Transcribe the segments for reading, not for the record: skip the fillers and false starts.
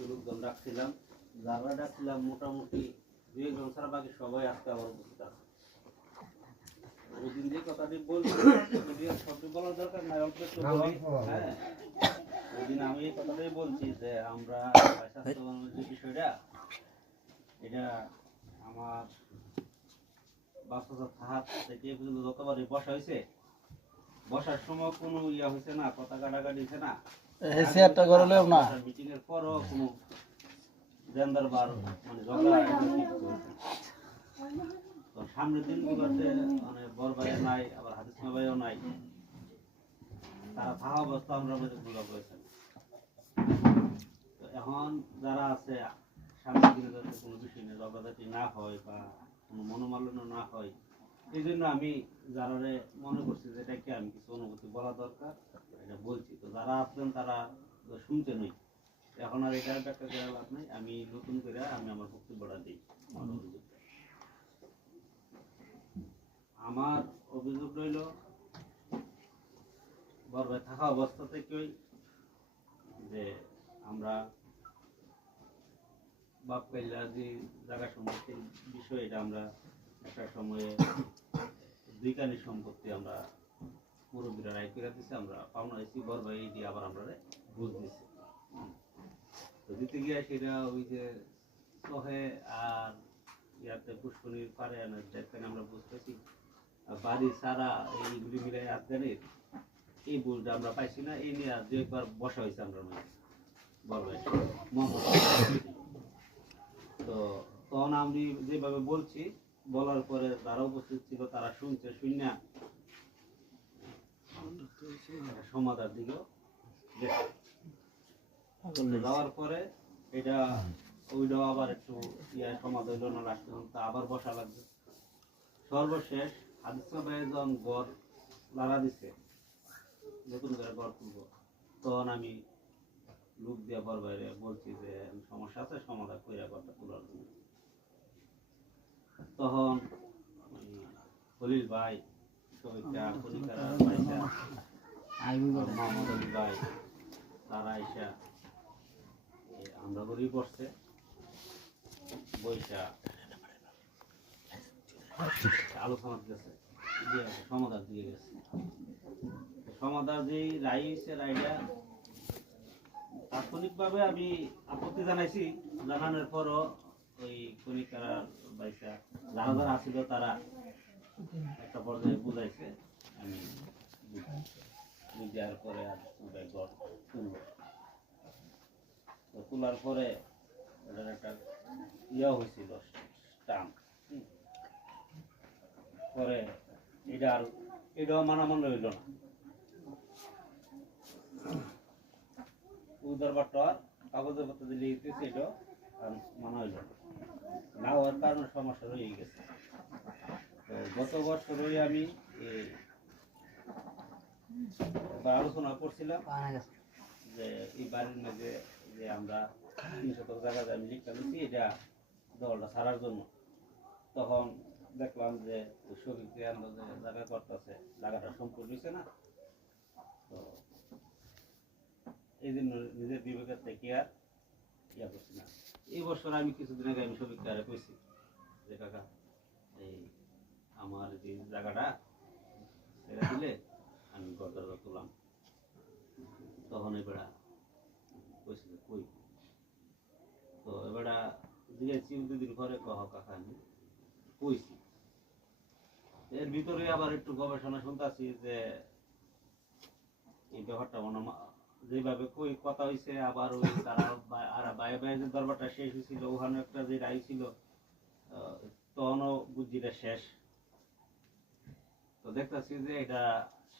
কিছু লোকজন ডাকছিলাম, যারা ডাকছিলাম মোটামুটি 2-1 জন ছাড়া বাকি সবাই আজকে আমার উপস্থিত আছে। ওই দিন যে কথাটি বলছি সবটি বলার দরকার নাই, অল্প একটু বলি। হ্যাঁ, ওই দিন আমি এই কথাটাই বলছি যে আমরা স্বাস্থ্যবানের যে বিষয়টা, এটা আমার বাস্তবতা হাত থেকে পর্যন্ত যতবারই বসা হয়েছে, বসার সময় কোনো ইয়া হয়েছে না, কথা কাটাকাটি হয়েছে না, মিটিং এর পরও কোনো জেন্দার বার মানে ঝগড়া তো সামনের দিনগুলোতে মানে বড় ভাইও নাই, আবার হাদিসমা ভাইও নাই, তারা থাকা অবস্থা আমরা গুলো করেছেন। তো এখন যারা আছে সামনের দিনে যাতে কোনো বিষয় নিয়ে ঝগড়াঝাটি না হয় বা কোনো মনোমালিন্য না হয়, এই জন্য আমি যারা মনে করছি যে এটাকে আমি কিছু অনুভূতি বলা দরকার, এটা বলছি। তো যারা আসবেন তারা শুনতে নই, এখন আর এটা ব্যাখ্যা করা লাভ নেই, আমি নতুন করে আমি আমার বক্তব্যটা দিই। আমার অভিযোগ রইল বরবায় থাকা অবস্থা থেকেই যে আমরা বাপ কাইলা যে জায়গা সম্পত্তির বিষয়, এটা আমরা একটা সময়ে 2 কানি সম্পত্তি আমরা মুরব্বীরা রায় করে দিচ্ছে, আমরা পাওনা হয়েছি, বরবাই দিয়ে আবার আমরা বুঝ দিচ্ছি। তো দিতে গিয়ে সেটা ওই যে সহে আর ইয়াতে পুষ্করির পারে দেখতেন আমরা বুঝতেছি বাড়ি সারা এইগুলি মিলাই আফগানের এই বুঝটা আমরা পাইছি না, এই নিয়ে আর 2-1 বার বসা হয়েছে আমরা বরবাই। তো তখন আমি যেভাবে বলছি, বলার পরে যারা উপস্থিত ছিল তারা শুনছে, শুনে সমাধার দিকেও যাওয়ার পরে এটা ওইটাও আবার একটু সমাধ হইল না, লাস্ট পর্যন্ত আবার বসা লাগবে। সর্বশেষ হাদিসমা ভাই যখন গড় লাড়া দিছে, নতুন করে গড় তুলব, তখন আমি লোক দিয়ে বর বাইরে বলছি যে সমস্যা আছে, সমাধান করে গড়টা তোলার জন্য। তখন খলিল ভাই, সবিতা, কলিকারা ভাইসা, মোহাম্মদ আলী ভাই, তারা আইসা আমরা গড়ি পড়ছে, বৈশা আলোচনা গেছে, সমাধান দিয়ে গেছে। সমাধান যে রায় হয়েছে, রায়টা তাৎক্ষণিকভাবে আমি আপত্তি জানাইছি, জানানোর পরও ওই কনিকারা বাইসা যারা যারা আসছিল তারা একটা পর্যায়ে বুঝাইছে, আমি বুঝার পরে আর তুলব। তো তোলার পরে ওটার একটা ইয়া হয়েছিল স্টাম্প, পরে এটাও মানামান্য হইল না, দরবারটা কাগজের পত্র দিলে লিখতেছে, এটাও মানা হইল না হওয়ার কারণে সমস্যা রয়ে গেছে। তো গত বছরই আমি আলোচনা করছিলাম যে এই বাড়ির মধ্যে যে আমরা 3 শতক জায়গা আমি লিখতে দিচ্ছি, এটা দলটা ছাড়ার জন্য। তখন দেখলাম যে শরীরকে আমরা যে জায়গা করতেছে, জায়গাটা সম্পূর্ণ হয়েছে না, তো এই জন্য নিজের বিবেকের থেকে আর ইয়া করছি না। এই বছর আমি কিছুদিন আগে আমি সবিককে আরে কইছি যে কাকা এই আমার যে জায়গাটা ছেড়ে দিলে আমি ঘর দরজা তুললাম। তখন এবারা কইছি যে কই, তো এবারা দিয়েছি 2 দিন পরে কহ কাকা আমি কইছি। এর ভিতরে আবার একটু গবেষণা শুনতেছি যে এই ব্যাপারটা মনে যেভাবে কই কথা হয়েছে, আবার ওই তারা আর বাইরে বাইরে যে দরবারটা শেষ হয়েছিল, ওখানে একটা যে রায় ছিল, তখনও বুদ্ধিটা শেষ। তো দেখতেছি যে এটা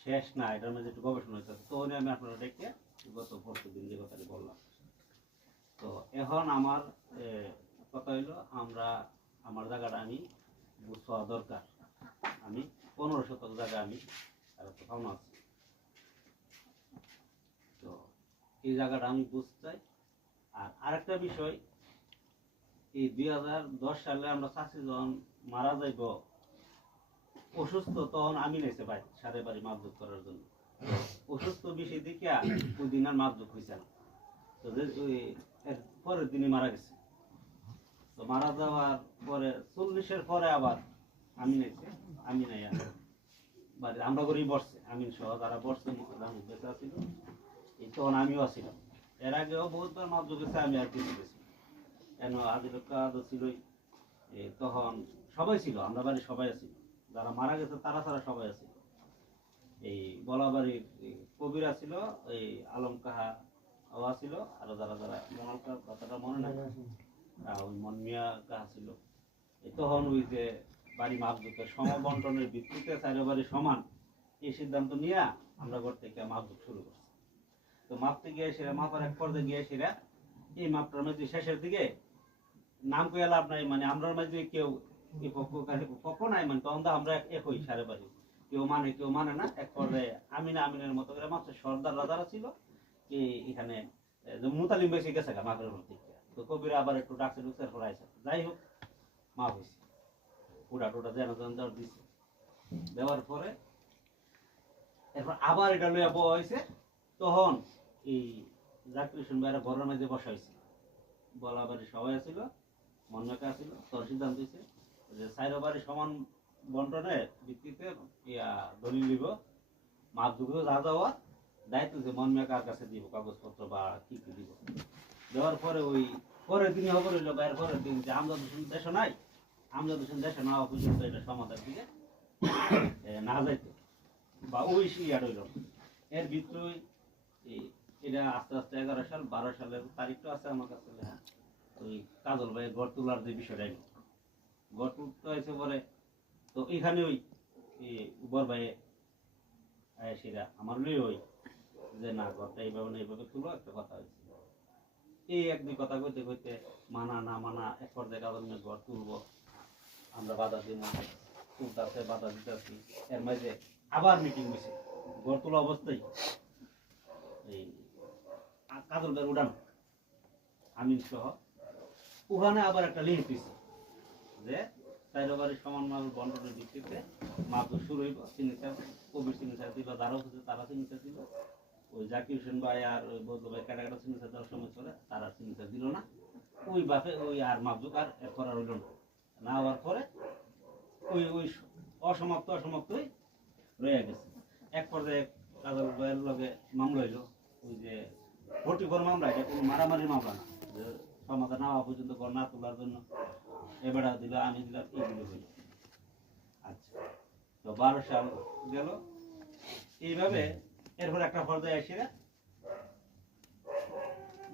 শেষ না, এটার মধ্যে একটু গবেষণা হচ্ছে। তখন আমি আপনারা দেখে গত পরশুদিন যে কথাটি বললাম। তো এখন আমার কথা হইলো, আমার জায়গাটা আমি বুঝতে দরকার, আমি 15 শতক জায়গা আমি পাওনা আছি, তো এই জায়গাটা আমি বুঝতে চাই। আর আরেকটা বিষয়, এই 2010 সালে আমরা চাষি যখন মারা যাইব অসুস্থ, তখন আমি নেছে ভাই সাথে বাড়ি মাপযোগ করার জন্য। অসুস্থ বিষয় দেখিয়া ওই দিন আর মাপযোগ হয়েছে না, তো ওই এর পরের দিনই মারা গেছে। তো মারা যাওয়ার পরে 40-এর পরে আবার আমিন এসে আমিন আইয়া বাড়ি আমরা করেই বসছে আমিন সহ তারা বসছে বেঁচে ছিল তখন আমিও আসছিলাম। এর আগেও বহুতবার মাছ গেছে, আমি আর কিছু গেছি কেন আদিল কাজ ছিলই। তখন সবাই ছিল, আমরা বাড়ি সবাই আছিল, যারা মারা গেছে তারা ছাড়া সবাই আছিল। এই বলাবাড়ির কবিরা ছিল, এই আলম কাহা ছিল, আরো যারা যারা মনালকার কথাটা মনে নাই, ওই মনমিয়া কাহা ছিল। তখন ওই যে বাড়ি মাপজুকের সমবন্টনের ভিত্তিতে চারি বাড়ি সমান এই সিদ্ধান্ত নিয়ে আমরা ঘর থেকে মাপজুক শুরু করছি। তো মাপতে গিয়ে সেরা মাপার এক পর্যায়ে গিয়ে সেরা এই মাপটার মধ্যে শেষের দিকে নাম কয়ে লাভ নাই, মানে আমরা মাঝে কেউ পক্ষ নাই, মানে তখন তো আমরা একই সারে বাড়ি, কেউ মানে না। এক পর্যায়ে আমিনের মতো করে মাত্র সর্দার রাজারা ছিল এখানে মুতালিম বেশি গেছে মাপের মধ্যে। তো কবিরা আবার একটু ডাকছে ডুকছে পড়াইছে, যাই হোক মাপ হয়েছে, উড়া টোটা যেন দেওয়ার দিচ্ছে। দেওয়ার পরে এরপর আবার এটা লইয়া বয়া হয়েছে। তখন এই জাকির হোসেন ভাইরা ঘরের মাঝে বসা হয়েছে, বলা বাড়ি সবাই আছিল, মন্নাকা আছিল। তোর সিদ্ধান্ত হয়েছে যে চাইর বাড়ি সমান বন্টনের ভিত্তিতে দলিল দিব, মাপ দুটো যা যাওয়ার দায়িত্ব যে মন্নাকার কাছে দিব কাগজপত্র বা কি কি দিব। দেওয়ার পরে ওই পরের দিনই খবর হইলো, বাইরের পরের দিন যে আমজাদ হোসেন দেশে নাই, আমজাদ হোসেন দেশে না পর্যন্ত এটা সমাধান দিকে না যাইতো বা ওই ইয়ার হইল। এর ভিতরে এটা আস্তে আস্তে 11 সাল 12 সালের তারিখটা আছে আমার কাছে। হ্যাঁ, ওই কাজল ভাই গড় তোলার যে বিষয়টা গড় তুলতে হয়েছে পরে, তো এখানে ওই বর ভাই সেটা আমার লই ওই যে না ঘরটা এইভাবে না এইভাবে তুলো, একটা কথা হয়েছে। এই এক দুই কথা কইতে কইতে মানা না মানা এক পর্যায়ে কাজল মেয়ে ঘর তুলবো, আমরা বাধা দিব, তুলতে বাধা দিতেছি। এর মাঝে আবার মিটিং হয়েছে ঘর তোলা অবস্থায়, এই কাজল ভাই উড়ানো আমিন সহ ওখানে আবার একটা লিঙ্ক দিচ্ছে যে চাইর বাড়ির সমান মাল বন্টনের ভিত্তিতে মাপ শুরু হইব। সিগনেচার কবির সিগনেচার দিল, যারা হচ্ছে তারা সিগনেচার দিল। ওই জাকির হোসেন ভাই আর ওই বৌদ্ধ ভাই কাটা কাটা সিগনেচার দেওয়ার সময় চলে, তারা সিগনেচার দিল না। ওই বাপে ওই আর মাপজুক আর এরপর আর হইল না হওয়ার পরে ওই ওই অসমাপ্তই রয়ে গেছে। এক পর্যায়ে কাজল ভাইয়ের লগে মামলা হইল, ওই যে 44 মামলা, এটা কোনো মারামারি মামলা না, যে সমাধান না হওয়া পর্যন্ত ঘর না তোলার জন্য এবারে দিল, আমি দিলাম, এইগুলো হইল। আচ্ছা, তো 12 সাল গেল এইভাবে। এরপর একটা পর্যায়ে এসে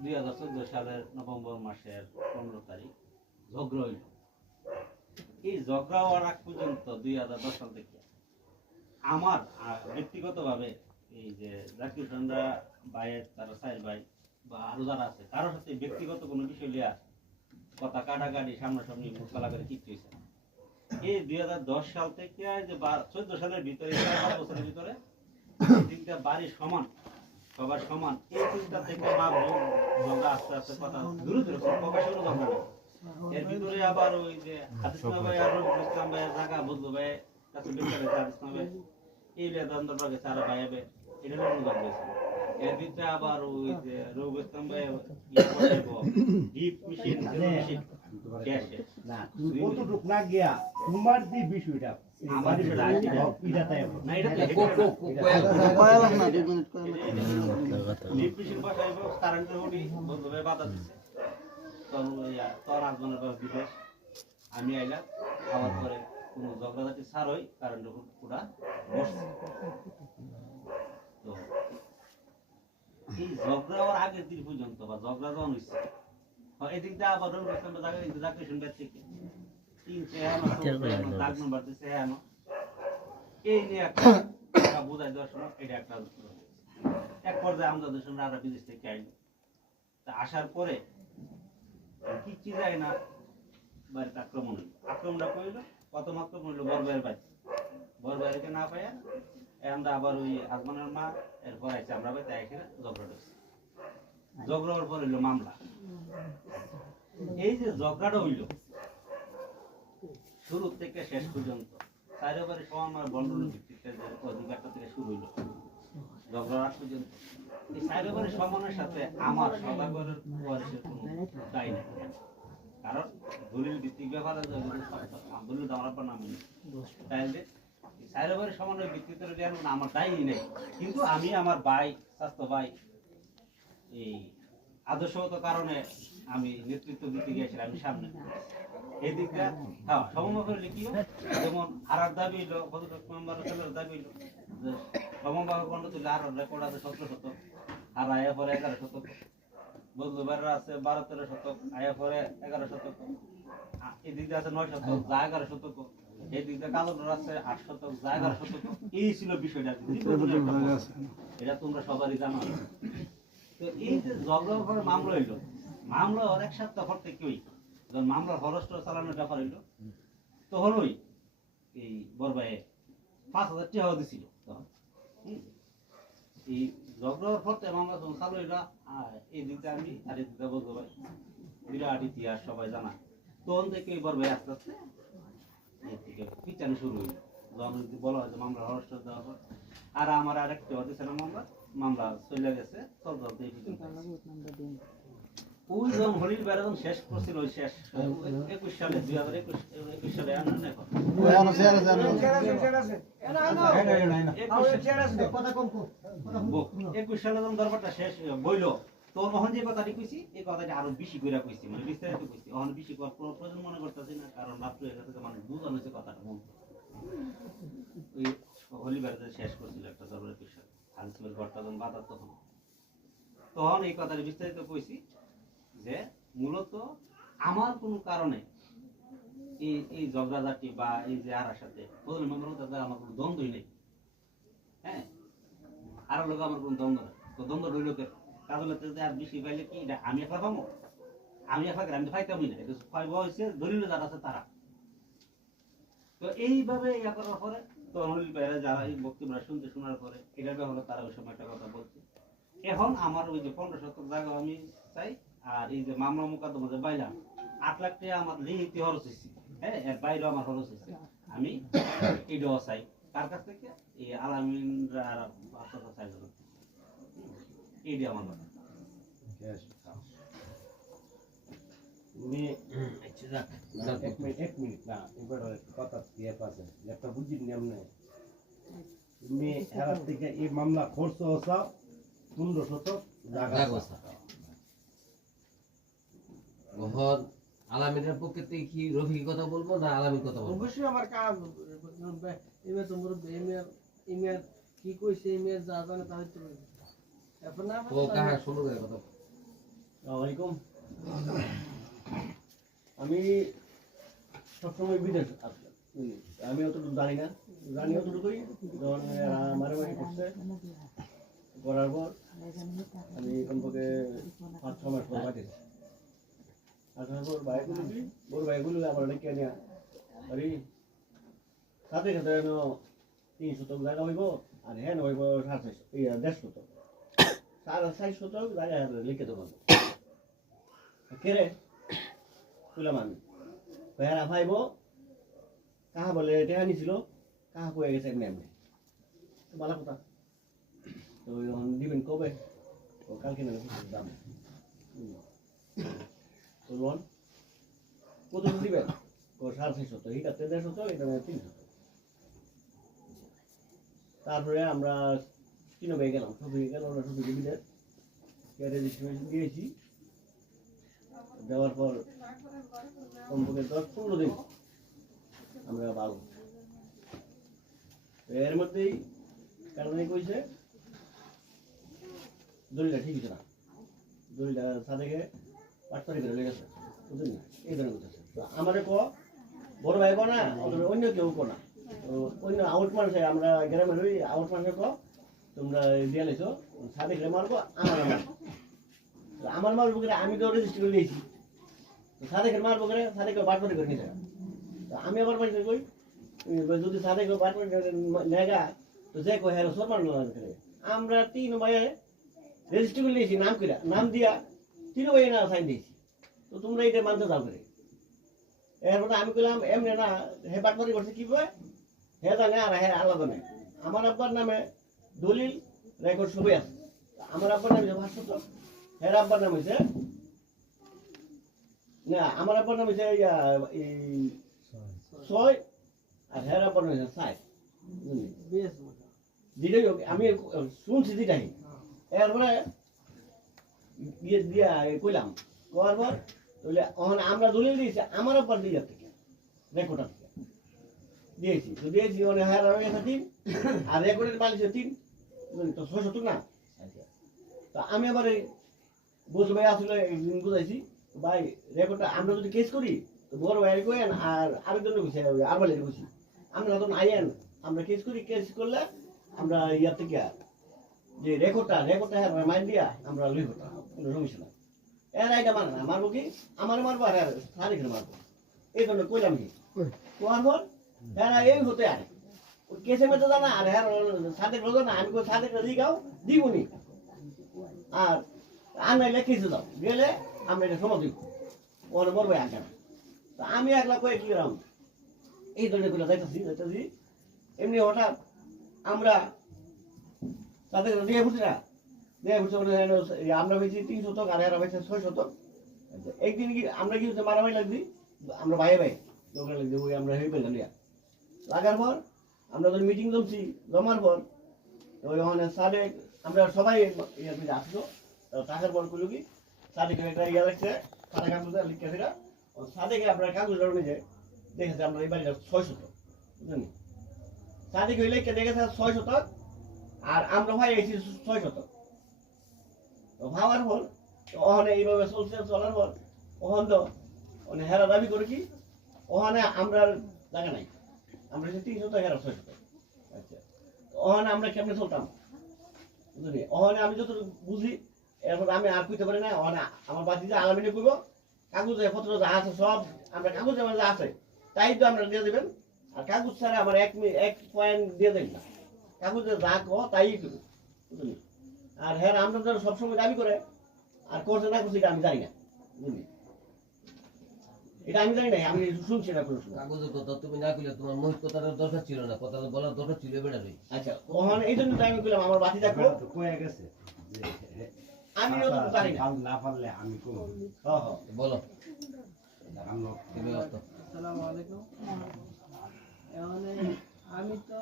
2014 সালের নভেম্বর মাসের 15 তারিখ ঝগড়া হইল। এই ঝগড়া হওয়ার আগ পর্যন্ত 2010 সাল থেকে আমার ব্যক্তিগতভাবে এই যে জাকির হোসেনরা ভাইয়ের তারা সাইর ভাই বা আরো যারা আছে কারোর সাথে ব্যক্তিগত কোনো বিষয় লিয়া কথা কাটাকাটি সামনাসামনি মোকালা করে কিচ্ছু হয়েছে না। এই 2010 সাল থেকে যে 14 সালের ভিতরে 5 বছরের ভিতরে তিনটা বাড়ি সমান, সবার সমান, এই চিন্তা থেকে মা ঝগড়া আস্তে আস্তে কথা দূরে দূরে প্রকাশ হলো ঝগড়া। এর ভিতরে আবার ওই যে হাদিসনা ভাই আর ইসলাম ভাইয়ের জায়গা বুঝলো ভাই কাছে বেকার আছে, হাদিসনা ভাই এই লেদান দরবারে সারা ভাই হবে, এটা হলো অনুদান দিয়েছে। এর ভিতরে আবার ওই যে রৌব ইসলাম ভাই ডিপ মেশিন গ্যাসে না তুই কতটুক না গিয়া তোমার যে বিষয়টা আমার বিষয়টা আছে এটা তাই না, এটা তো কয়ালাম না 2 মিনিট ডিপ মেশিন বসাইবো, কারেন্টের উঠি বলতো ভাই বাধা দিচ্ছে। তোর আজমানের বাস বিদেশ, আমি আইলাম, আবার পরে কোনো ঝগড়াঝাটি ছাড় হই, কারেন্টের পুরা বসছে। তো এই ঝগড়া হওয়ার আগের দিন পর্যন্ত বা ঝগড়া যখন হয়েছে এদিক দিয়ে আবার জাকির হোসেন থেকে 3 দাগ নাম্বার দিচ্ছে, এই নিয়ে একটা বোঝাই দেওয়ার সময় এটা একটা এক পর্যায়ে আমজাদ হোসেন রাজা বিদেশ থেকে আইল। তা আসার পরে কিচ্ছু যায় না, বাড়িতে আক্রমণ হইল। আক্রমণটা করলো, প্রথম আক্রমণ হইলো বরবাইয়ের বাড়ি, বরবাইকে না পাইয়া আমরা আবার ওই আজমানের মা এরপর আইসে আমরা বাড়িতে এসে ঝগড়া হচ্ছে। ঝগড়া হওয়ার পর হইলো মামলা। এই যে ঝগড়াটা হইল শুরু থেকে শেষ পর্যন্ত চারিবারে সমান বন্টনের ভিত্তিতে যে অধিকারটা থেকে শুরু হইল ঝগড়ার আগ পর্যন্ত এই সাইডের সমানের সাথে আমার সদাগরের ওয়ারিশের কোনো দায় নেই। কারণ দলিল ভিত্তিক ব্যাপারে দলিল আমার আব্বার নামে নেই, তাইলে সাইডের সমানের ভিত্তিতে আমার দায়ই নেই। কিন্তু আমি আমার ভাই স্বাস্থ্য ভাই এই আদর্শগত কারণে আমি নেতৃত্ব দিতে গিয়েছিলাম, আমি সামনে এই দিকটা হ্যাঁ সমবাহ লিখিও। যেমন আরার দাবি হইল মেম্বার ছেলের দাবি হইল যে সমবাহ খন্ড তুলে আর রেকর্ড আছে 17 শতক, আর আয়া পরে 11 শতক, বদলুবার আছে 12-13 শতক, আয়া পরে 11 শতক, এই দিকটা আছে 9 শতক, যা 11 শতক, এই দিকটা কালোর আছে 8 শতক, যা 11 শতক। এই ছিল বিষয়টা, এটা তোমরা সবারই জানো। তো এই যে ঝগড়ার পরে মামলা হইলো, মামলা আর এক সপ্তাহ পর থেকেই যখন মামলার হরস্ট চালানোর ব্যাপার হইলো, তখনই এই বরবায়ে 5,000 টাকা দিছিল। এই ঝগড়ার পর থেকে মামলা যখন চালু হইলো, এই দিকটা আমি আর এই দিকটা বলতে পারি বিরাট ইতিহাস সবাই জানা। তখন থেকে এই বরবায়ে আস্তে আস্তে এই থেকে পিছানো শুরু হইলো। যখন বলা হয় যে মামলার হরস্ট দেওয়ার পর আর আমার আরেকটা অধিকার মামলা চলে গেছে চলতে। ওই যখন হলির বেড়াদন শেষ করছিল, ওই শেষ 21 সালে 2021 সালে যখন দরবারটা শেষ বইল, তখন ওখান যে কথাটি কইছি এই কথাটি আরো বেশি করে কইছি, মানে বিস্তারিত কইছি। ওখানে বেশি প্রয়োজন মনে করতেছি না, কারণ রাত্র হয়ে গেছে, মানুষ বুঝানো হয়েছে কথাটা মন। ওই হলি বেড়াতে শেষ করছিল একটা দরবার 21 সালে হালসিবের ঘরটা যখন বাঁধার, তখন এই কথাটি বিস্তারিত কইছি যে মূলত আমার কোনো কারণে এই ঝগড়াঝাটি বা এই যে আর সাথে আমার কোনো দ্বন্দ্বই নেই। হ্যাঁ, আর লোক আমার কোনো দ্বন্দ্ব নেই। তো দ্বন্দ্ব রইল কাজলেতে আর বেশি পাইলে কি আমি একলা পাবো? আমি একলা আমি পাইতামই না, পাইব হয়েছে দলিল যারা আছে তারা। তো এইভাবে ইয়া করার পরে তো যারা এই বক্তব্য শুনতে শোনার পরে এটার ব্যাপারে তারা ওই সময় একটা কথা বলছে। এখন আমার ওই যে 15 শতক জায়গা আমি চাই, আর এই যে মামলা মোকদ্দমা যে বাইলাম 8 লাখ টাকা আমার লিখিত খরচ হয়েছে, হ্যাঁ এর বাইরেও আমার খরচ হয়েছে, আমি এটাও চাই। কার কাছ থেকে? এই আলামিনরা আর বাচ্চাটা চাই, এইটা আমার কথা। এক মিনিট না, এবার কথা দিয়ে পাচ্ছে একটা বুঝি নিয়ম নেই। তুমি হেরার থেকে এই মামলা খরচ হসা 15 শতক জায়গা। মোহন আলামিনের পক্ষে থেকে কি রফিক কথা বলবো না আলামিন কথা বলবো? অবশ্যই আমার কাজ এমএ তোমরা এমএ কি কইছে এমএ যা জানে তা হইতে পারে। এখন না ও কাহা শুরু করে কথা। আসসালামু আলাইকুম। আমি সবসময় বিদেশ আসলাম, আমি অতটুকু জানি না, জানি অতটুকুই। যখন মারামারি করছে করার পর আমি কমপক্ষে 5-6 মাস পর বাড়ি আসার পর ভাইগুলো বড় ভাইগুলো আবার ডেকে নিয়ে আরে সাথে সাথে 3 শতক জায়গা হইব, আর হ্যাঁ হইব 1.5 শতক, 4.5 শতক জায়গা লিখে দেবো। কে রে তুলাম আমি ভাইয়ারা ভাইব কাহা বলে টেহা নিছিল, কাহা পয়ে গেছে এমনি এমনি, ভালো কথা। তো দিবেন কবে? ও কালকে না দাম তো লোন কত দিবেন? ও 6.5 শতক, এটা 1.5 শতক, এটা 3 শতক। তারপরে আমরা কিনবে গেলাম, সবই গেল, ওরা সবই বিদেশ রেজিস্ট্রেশন দিয়েছি। দেওয়ার পর কমপক্ষে 10-15 দিন আমরা ভালো, এর মধ্যেই কারণে কইছে দলিলটা ঠিক হচ্ছে না, দলিলটা সাদেকে 8 তারিখে লেগে গেছে, বুঝলেন না? এই ধরনের কথা। তো আমাদের বড় ভাই না, অন্য কেউ না, অন্য আউট মানুষে আমরা গ্রামের ওই আউট মানুষের তোমরা দিয়ে লেছো সাদেকে মারবো, আমার মারবো করে আমি তো রেজিস্ট্রি করে নিয়েছি, সাদেকের মারবো করে সাদেকে বাটপাটি করে নিয়েছে। আমি আবার পাইছি কই যদি সাদেকে বাটপাটি লেগা তো যে কই হ্যাঁ সরমান করে আমরা 3 ভাইয়ে রেজিস্ট্রি করে নিয়েছি, নাম কইরা নাম দিয়া 3 ভাইয়ে না সাইন দিয়েছি। তো তোমরা এটা মানতে যাও করে এরপরে আমি কইলাম এমনি না, হে বাটপাটি করছে কি কয় হে জানে আর হে আলাদা নেই। আমার আব্বার নামে দলিল রেকর্ড সবই আছে, আমার আব্বার নাম হচ্ছে 500, এর আব্বার নাম হচ্ছে না, আমার আব্বার নাম হচ্ছে এই 6 আর এর আব্বার নাম হচ্ছে 7। বেশ মজা। যেটাই হোক আমি শুনছি যেটাই এরপরে ইয়ে দিয়া কইলাম করার পর তাহলে আমরা দলিল দিয়েছি আমার আব্বার দিয়ে থেকে রেকর্ডার থেকে দিয়েছি, তো দিয়েছি মানে হ্যাঁ আমি একটা 3 আর রেকর্ডের মালিক 3 তো 600 না। তো আমি আবার এই বুঝ ভাই আসলে একদিন বুঝাইছি ভাই রেকর্ডটা আমরা যদি কেস করি তো বড় ভাই কইেন আর আরেকজনের কইছে আর বলে কইছি আমরা তো আইয়েন আমরা কেস করি, কেস করলে আমরা ইয়ার থেকে যে রেকর্ডটা হ্যাঁ মাইন দিয়া আমরা লই হতাম কোনো সমস্যা নাই। এর আইটা মানে না মারবো কি আমার মারবো আর সারিকে মারবো এই জন্য কইলাম কি কোয়ার পর হ্যাঁ এই হতে আরে ওই কেসে মেতে জানা আর হ্যাঁ সাথে রোজা না আমি কই সাথে দিগাও দিবনি আর আনাইলে কেসে দাও গেলে আমরা এটা সময় দিব ওর মরবো আগে না। তো আমি একলা কয়ে কি রাম এই ধরনের করে যাইতেছি এমনি হঠাৎ আমরা তাদের দিয়ে বুঝি না দিয়ে বুঝতে আমরা হয়েছি 300 আর এরা হয়েছে 600। একদিন কি আমরা কি হচ্ছে মারামারি লাগছি আমরা ভাই দোকান লাগছি ওই আমরা হয়ে পেলাম লাগার পর আমরা তো মিটিং জমছি জমার পর ওই ওখানে সাদেক আমরা সবাই ইয়ে আসলো টাকার পর করলো কি সাদেক একটা ইয়ে লাগছে সাদা কাগজ লিখে সেটা সাদেকে আপনার কাগজ নিয়ে যায় দেখেছে আমরা এই বাড়িটা 600 বুঝলেন সাদেক হইলে কে দেখেছে 600 আর আমরা ভাই এসেছি 600। তো ভাবার পর ওখানে এইভাবে চলার পর ওখান তো মানে হেরা দাবি করে কি ওখানে আমরা জায়গা নাই আমরা 300 হেরা 600। আচ্ছা ওখানে আমরা কেমনে চলতাম বুঝলি ওখানে আমি যত বুঝি এরপর আমি আর কইতে পারি না ওখানে আমার বাড়ি যে আলামিনে কইব কাগজে পত্র যা আছে সব আমরা কাগজে আমার যা আছে তাই তো আমরা দিয়ে দেবেন আর কাগজ ছাড়া আমার 1 পয়েন্ট দিয়ে দেবেন না কাগজে যা কো তাই করবো বুঝলি। আর হ্যাঁ আমরা তো সবসময় দাবি করে আর করছে না করছে এটা আমি জানি না বুঝলি, এটা আমি জানি না আমি শুনছি না কোনো সময়। কাগজের কথা তুমি না কইলে তোমার মহিত কথার দরকার ছিল না, কথা বলার দরকার ছিল বেটারই। আচ্ছা ওখানে এই জন্য আমি কইলাম আমার বাতি থাকবো কয়ে গেছে যে আমি তো জানি না। না পারলে আমি করবো হ্যাঁ হ্যাঁ বলো আমরা কি ব্যবস্থা? আসসালামু আলাইকুম। এখানে আমি তো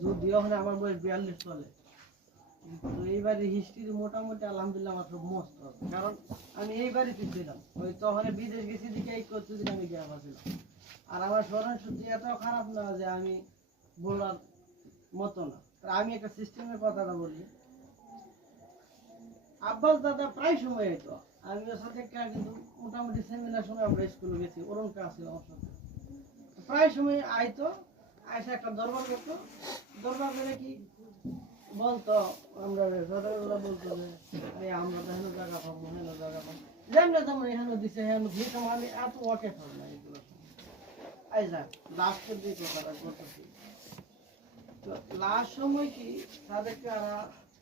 যদিও ওখানে আমার বয়স 42 চলে, তো এইবারে হিস্ট্রি মোটামুটি আলহামদুলিল্লাহ আমার সব মস্ত আছে। কারণ আমি এই বাড়িতে ছিলাম, ওই তো ওখানে বিদেশ গেছি দিকে এই করতে দিন আমি গিয়ে ছিলাম। আর আমার স্মরণ সত্যি এত খারাপ না যে আমি বলার মতো না। আর আমি একটা সিস্টেমের কথাটা বলি, আব্বাস দাদা প্রায় সময় হইতো আমি ওর সাথে কিন্তু মোটামুটি সেমিনার সময় আমরা স্কুলে গেছি, ওরম কাজ ছিল আমার সাথে। প্রায় সময় আইতো, আইসা একটা দরবার করতো, দরবার করে কি বলতো আমরা সকালবেলা বলতো যে এই আমরা তো হেন জায়গা পাবো হেন জায়গা পাবো যেমন তেমন এখানে দিছে হেন দিতাম। আমি এত ওয়াকে পাবো না এগুলো আই যাক লাস্টের দিকে কথাটা বলতেছি। তো লাস্ট সময় কি তাদেরকে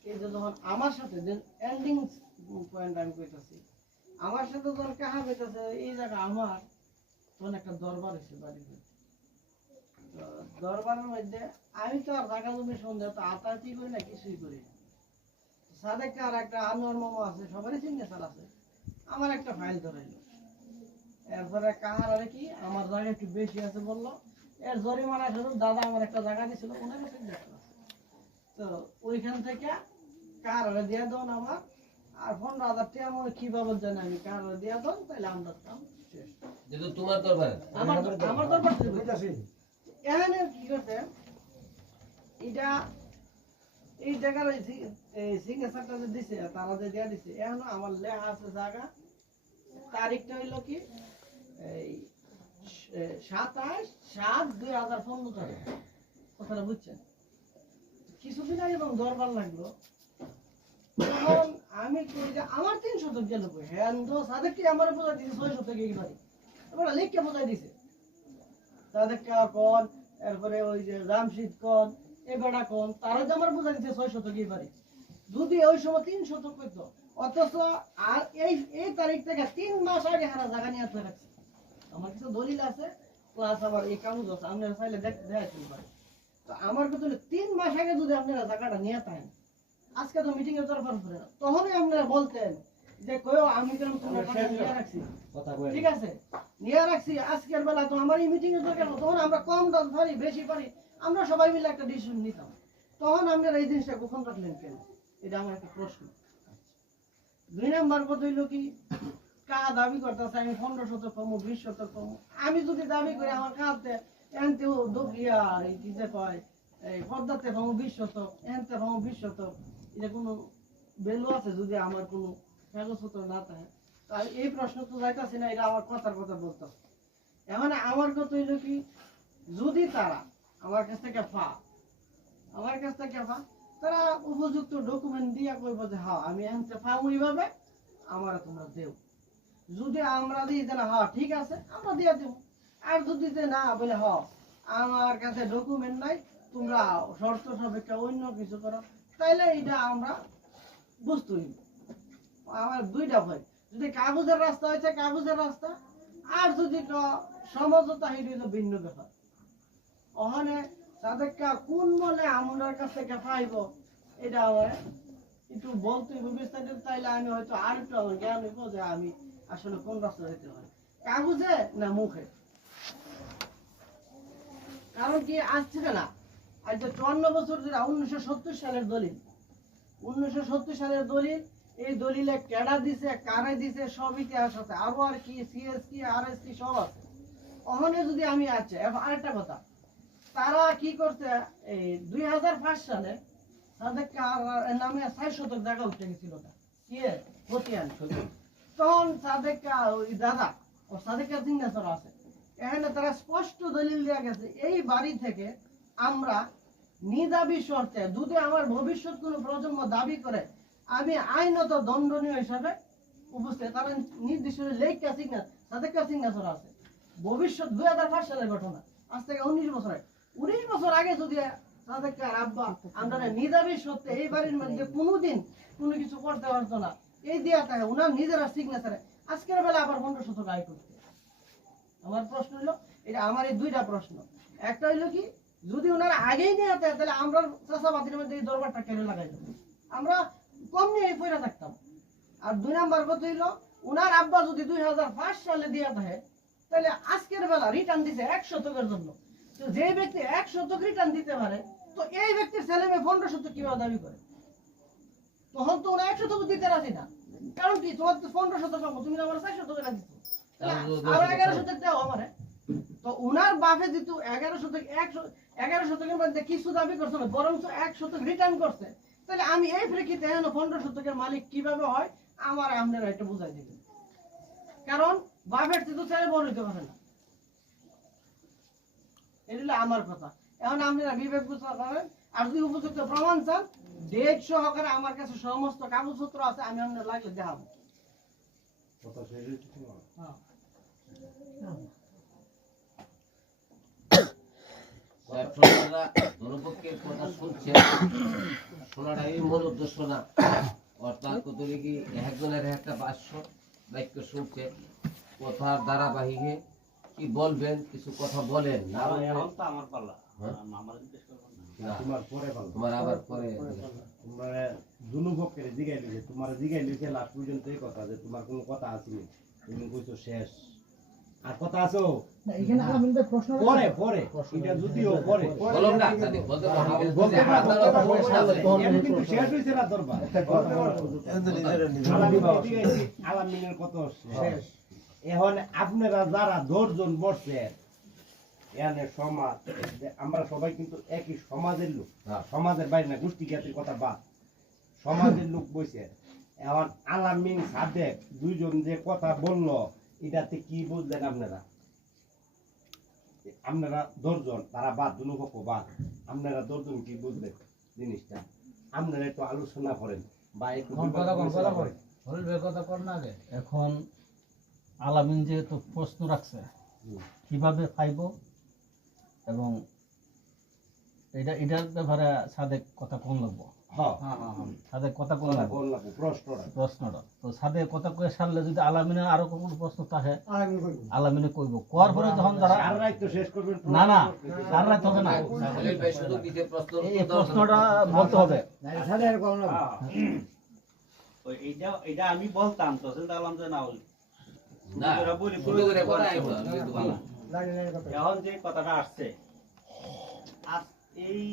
এই যে যখন আমার সাথে যে এন্ডিং পয়েন্ট আমি কইতাছি, আমার সাথে যখন কাহা কইতাছে এই জায়গা আমার, তখন একটা দরবার হয়েছে বাড়িতে। তো দরবারের মধ্যে আমি তো আর জায়গা জমি সন্দেহ তো আতাতি করি না, কিছুই করি না। সাদেক আর একটা আনোয়ার মামা আছে, সবারই সিগনেচার আছে, আমার একটা ফাইল ধরাইলো। এরপরে কাহার আরে কি আমার জায়গা একটু বেশি আছে বললো, এর জরিমানা স্বরূপ দাদা আমার একটা জায়গা দিছিল, ওনারও সিগনেচার আছে। তো ওইখান থেকে কার দিয়ে দেন আমার, আর 15,000 টাকা মনে কি বাবদ জানি আমি কার দিয়ে দেন, তাহলে আমরা কাম শেষ। যেহেতু তোমার দরবারে আমার দরবার থেকে এখানে কি করতে এটা এই জায়গার এই সিগনেচারটা যে দিছে তারা যে দিয়ে দিছে, এখন আমার লেখা আছে জায়গা, তারিখটা হইলো কি এই 27/7/2015 তারিখ। কথাটা বুঝছেন? কিছুদিন আগে যখন দরবার লাগলো তখন আমি কই যে আমার 300 গেল কই, হ্যাঁ তো সাদেক কি আমার বোঝাই দিছে 600 থেকে এই বাড়ি, এবার লিখকে বোঝাই দিছে সাদেক কোন, এরপরে ওই যে জামশিদ কোন, এবারে কোন, তারা যে আমার বোঝাই দিছে 600 থেকে এই বাড়ি। যদি ওই সময় 300 কইতো, অথচ আর এই তারিখ থেকে 3 মাস আগে হারা জায়গা নিয়ে আসতে রাখছে। আমার কিছু দলিল আছে প্লাস আবার এই কাগজ আছে, আপনারা চাইলে দেখাইতে পারেন। তো আমার কথা হলো 3 মাস আগে যদি আপনারা জায়গাটা নিয়ে থাকেন, আজকে তো মিটিং এর তরফ করে তখনই আপনারা বলতেন যে কয়ও আমি কেন তোমার কথা নিয়ে রাখছি কথা কই ঠিক আছে নিয়ে রাখছি আজকের বেলা তো আমার এই মিটিং এর দরকার না। তখন আমরা কম দাম পারি বেশি পারি আমরা সবাই মিলে একটা ডিসিশন নিতাম তখন আপনারা এই জিনিসটা গোপন রাখলেন কেন এটা আমার একটা প্রশ্ন 2 নাম্বার কথা হইলো কি কা দাবি করতেছে আমি 1500 কমো 20 কমো আমি যদি দাবি করি আমার কাছে এনতে দগিয়া এই কি যে কয় এই পদ্মাতে কমো 20 এনতে কমো 20 এটা কোনো ভ্যালু আছে যদি আমার কোনো কাগজপত্র না থাকে তাহলে এই প্রশ্ন তো যাইতাছি না এটা আমার কথার কথা বলতো এখন আমার কথা হইলো কি যদি তারা আমার কাছ থেকে তারা উপযুক্ত ডকুমেন্ট দিয়া কইব যে হ্যাঁ আমি এনতে পাবো এইভাবে আমার তোমরা দেও যদি আমরা দিই যে না হ্যাঁ ঠিক আছে আমরা দিয়ে দেব আর যদি যে না বলে হ্যাঁ আমার কাছে ডকুমেন্ট নাই তোমরা শর্ত সাপেক্ষে অন্য কিছু করো তাইলে এটা আমরা বুঝতে হইব আমার দুইটা হয় যদি কাগজের রাস্তা হয়েছে কাগজের রাস্তা আর যদি সমঝোতা হইলে ভিন্ন ব্যাপার ওখানে তাদেরকে কোন বলে আমার কাছ থেকে পাইব এটা আমার একটু বলতে বিস্তারিত তাইলে আমি হয়তো আর একটু আমার জ্ঞান হইব যে আমি আসলে কোন রাস্তা যেতে হয় কাগজে না মুখে কারণ কি আসছে না আজ 54 বছর ধরে 1970 সালের দলিল 1970 সালের দলিল এই দলিলে কেডা দিছে কারে দিছে সব ইতিহাস আছে আরো আর কি সিএস কি আরএস কি সব আছে ওখানে যদি আমি আছে আরেকটা কথা তারা কি করছে এই 2005 সালে তাদের নামে 60 শতক জায়গা উঠে গেছিল কে হতিয়ান তখন তাদের ওই দাদা ও তাদের সিগনেচার আছে এখানে তারা স্পষ্ট দলিল দেওয়া গেছে এই বাড়ি থেকে আমরা নিদাবি শর্তে যদি আমার ভবিষ্যৎ কোনো প্রজন্ম দাবি করে আমি আইনত দণ্ডনীয় হিসাবে উপস্থিত তারা নির্দিষ্ট লেখা সিগনেচার তাদের সিগনেচার আছে ভবিষ্যৎ 2005 সালের ঘটনা আজ থেকে 19 বছর আগে যদি তাদের আব্বা আমরা নিদাবি সত্ত্বে এই বাড়ির মধ্যে কোনোদিন কোনো কিছু করতে পারতো না এই দেওয়া থাকে ওনার নিজেরা সিগনেচারে আজকের বেলা আবার 1500 আয় করতে আমার প্রশ্ন হলো এটা আমার এই দুইটা প্রশ্ন একটা হইলো কি যদি ওনারা আগেই নিয়ে আসে তাহলে আমরা চাষাবাদের মধ্যে এই দরবারটা কেড়ে লাগাই দেবো আমরা কম নিয়ে পয়সা থাকতাম আর 2 নাম্বার কথা হইলো ওনার আব্বা যদি 2005 সালে দিয়ে থাকে তাহলে আজকের বেলা রিটার্ন দিছে 1 শতকের জন্য তো যে ব্যক্তি 1 শতক রিটার্ন দিতে পারে তো এই ব্যক্তির ছেলে মেয়ে 15 শতক কিভাবে দাবি করে তখন তো ওরা 1 শতক দিতে রাজি না কারণ কি তোমার তো 15 শতক পাবো তুমি আমার 4 শতক রাজি আর 11 শতক দাও আমারে তো ওনার বাপে দিত 11 শতক 11 শতকের মধ্যে কিছু দাবি করছে না বরং 1 শতক রিটার্ন করছে তাহলে আমি এই প্রেক্ষিতে এখন 15 শতকের মালিক কিভাবে হয় আমার আপনারা এটা বুঝাই দিবেন কারণ বাপের তো ছেলে বড় হইতে পারে না এটা আমার কথা এখন আপনারা বিবেক বিচার করেন আর যদি উপযুক্ত প্রমাণ চান ডেট সহকারে আমার কাছে সমস্ত কাগজপত্র আছে আমি আপনার লাগলে দেখাবো কথা শেষ হয়েছে তোমার? আপনারা জনপক্ষের কথা শুনছেন শোনাটাই মূল উদ্দেশ্য না অর্থাৎ কত কি একজনের একটা বাক্য শুনছে কথার ধারাবাহিকে কি বলবেন কিছু কথা বলেন না এখন তো আমার পাল্লা হ্যাঁ? আমার জিজ্ঞেস করবো না না, তোমার পরে ভালো তোমার আবার পরে তোমরা দুনুপক্ষের জিগাই লিখে তোমার জিগাই লিখে লাস্ট পর্যন্ত এই কথা যে তোমার কোনো কথা আসেনি তুমি কইছো শেষ আর কথা আছো পরে পরে এটা যদিও পরে বলো না জানি বলতে পারবো বলতে পারবো, আপনারা কথা বলতে প্রশ্ন পারবো। করেন। এখন কিন্তু শেষ হয়েছে না দরবার আলামিনের কত শেষ এখন আপনারা যারা 10 জন বসছে এখানে সমাজ যে আমরা সবাই কিন্তু একই সমাজের লোক হ্যাঁ। সমাজের বাইরে না গোষ্ঠী জ্ঞাতির কথা বাদ সমাজের লোক বসে এখন আলামিন সাদেক দুইজন যে কথা বললো এটাতে কি বুঝলেন আপনারা আপনারা 10 জন তারা বাদ দুপক্ষ বাদ আপনারা 10 জন কি বুঝলেন জিনিসটা আপনারা একটু আলোচনা করেন বা একটু বিবেচনা করেন। এখন আলামিন যেহেতু প্রশ্ন রাখছে হুম। কিভাবে পাইব এবং এটার ব্যাপারে সাদেক কথা কম লাগবো হ্যাঁ সাথে কথা কোন কথা কোন লাগবে প্রশ্নটা প্রশ্নটা তো সাথে কথা কয়ে সারলে যদি আলামিনে আরো কোনো প্রশ্ন থাকে আলামিনে কইব কোয়ার পরে যখন যারা আর রাত তো শেষ করবেন না না সার রাত হবে না সাহেব ভাই শুধু বিশেষ প্রশ্ন এই প্রশ্নটা বলতে হবে ওই এটা আমি বলতাম তো চিন্তা করলাম যে না হল না বলি সুন্দর করে কথা আইবো আমি কিন্তু ভালো এখন যে কথাটা আসছে আজ এই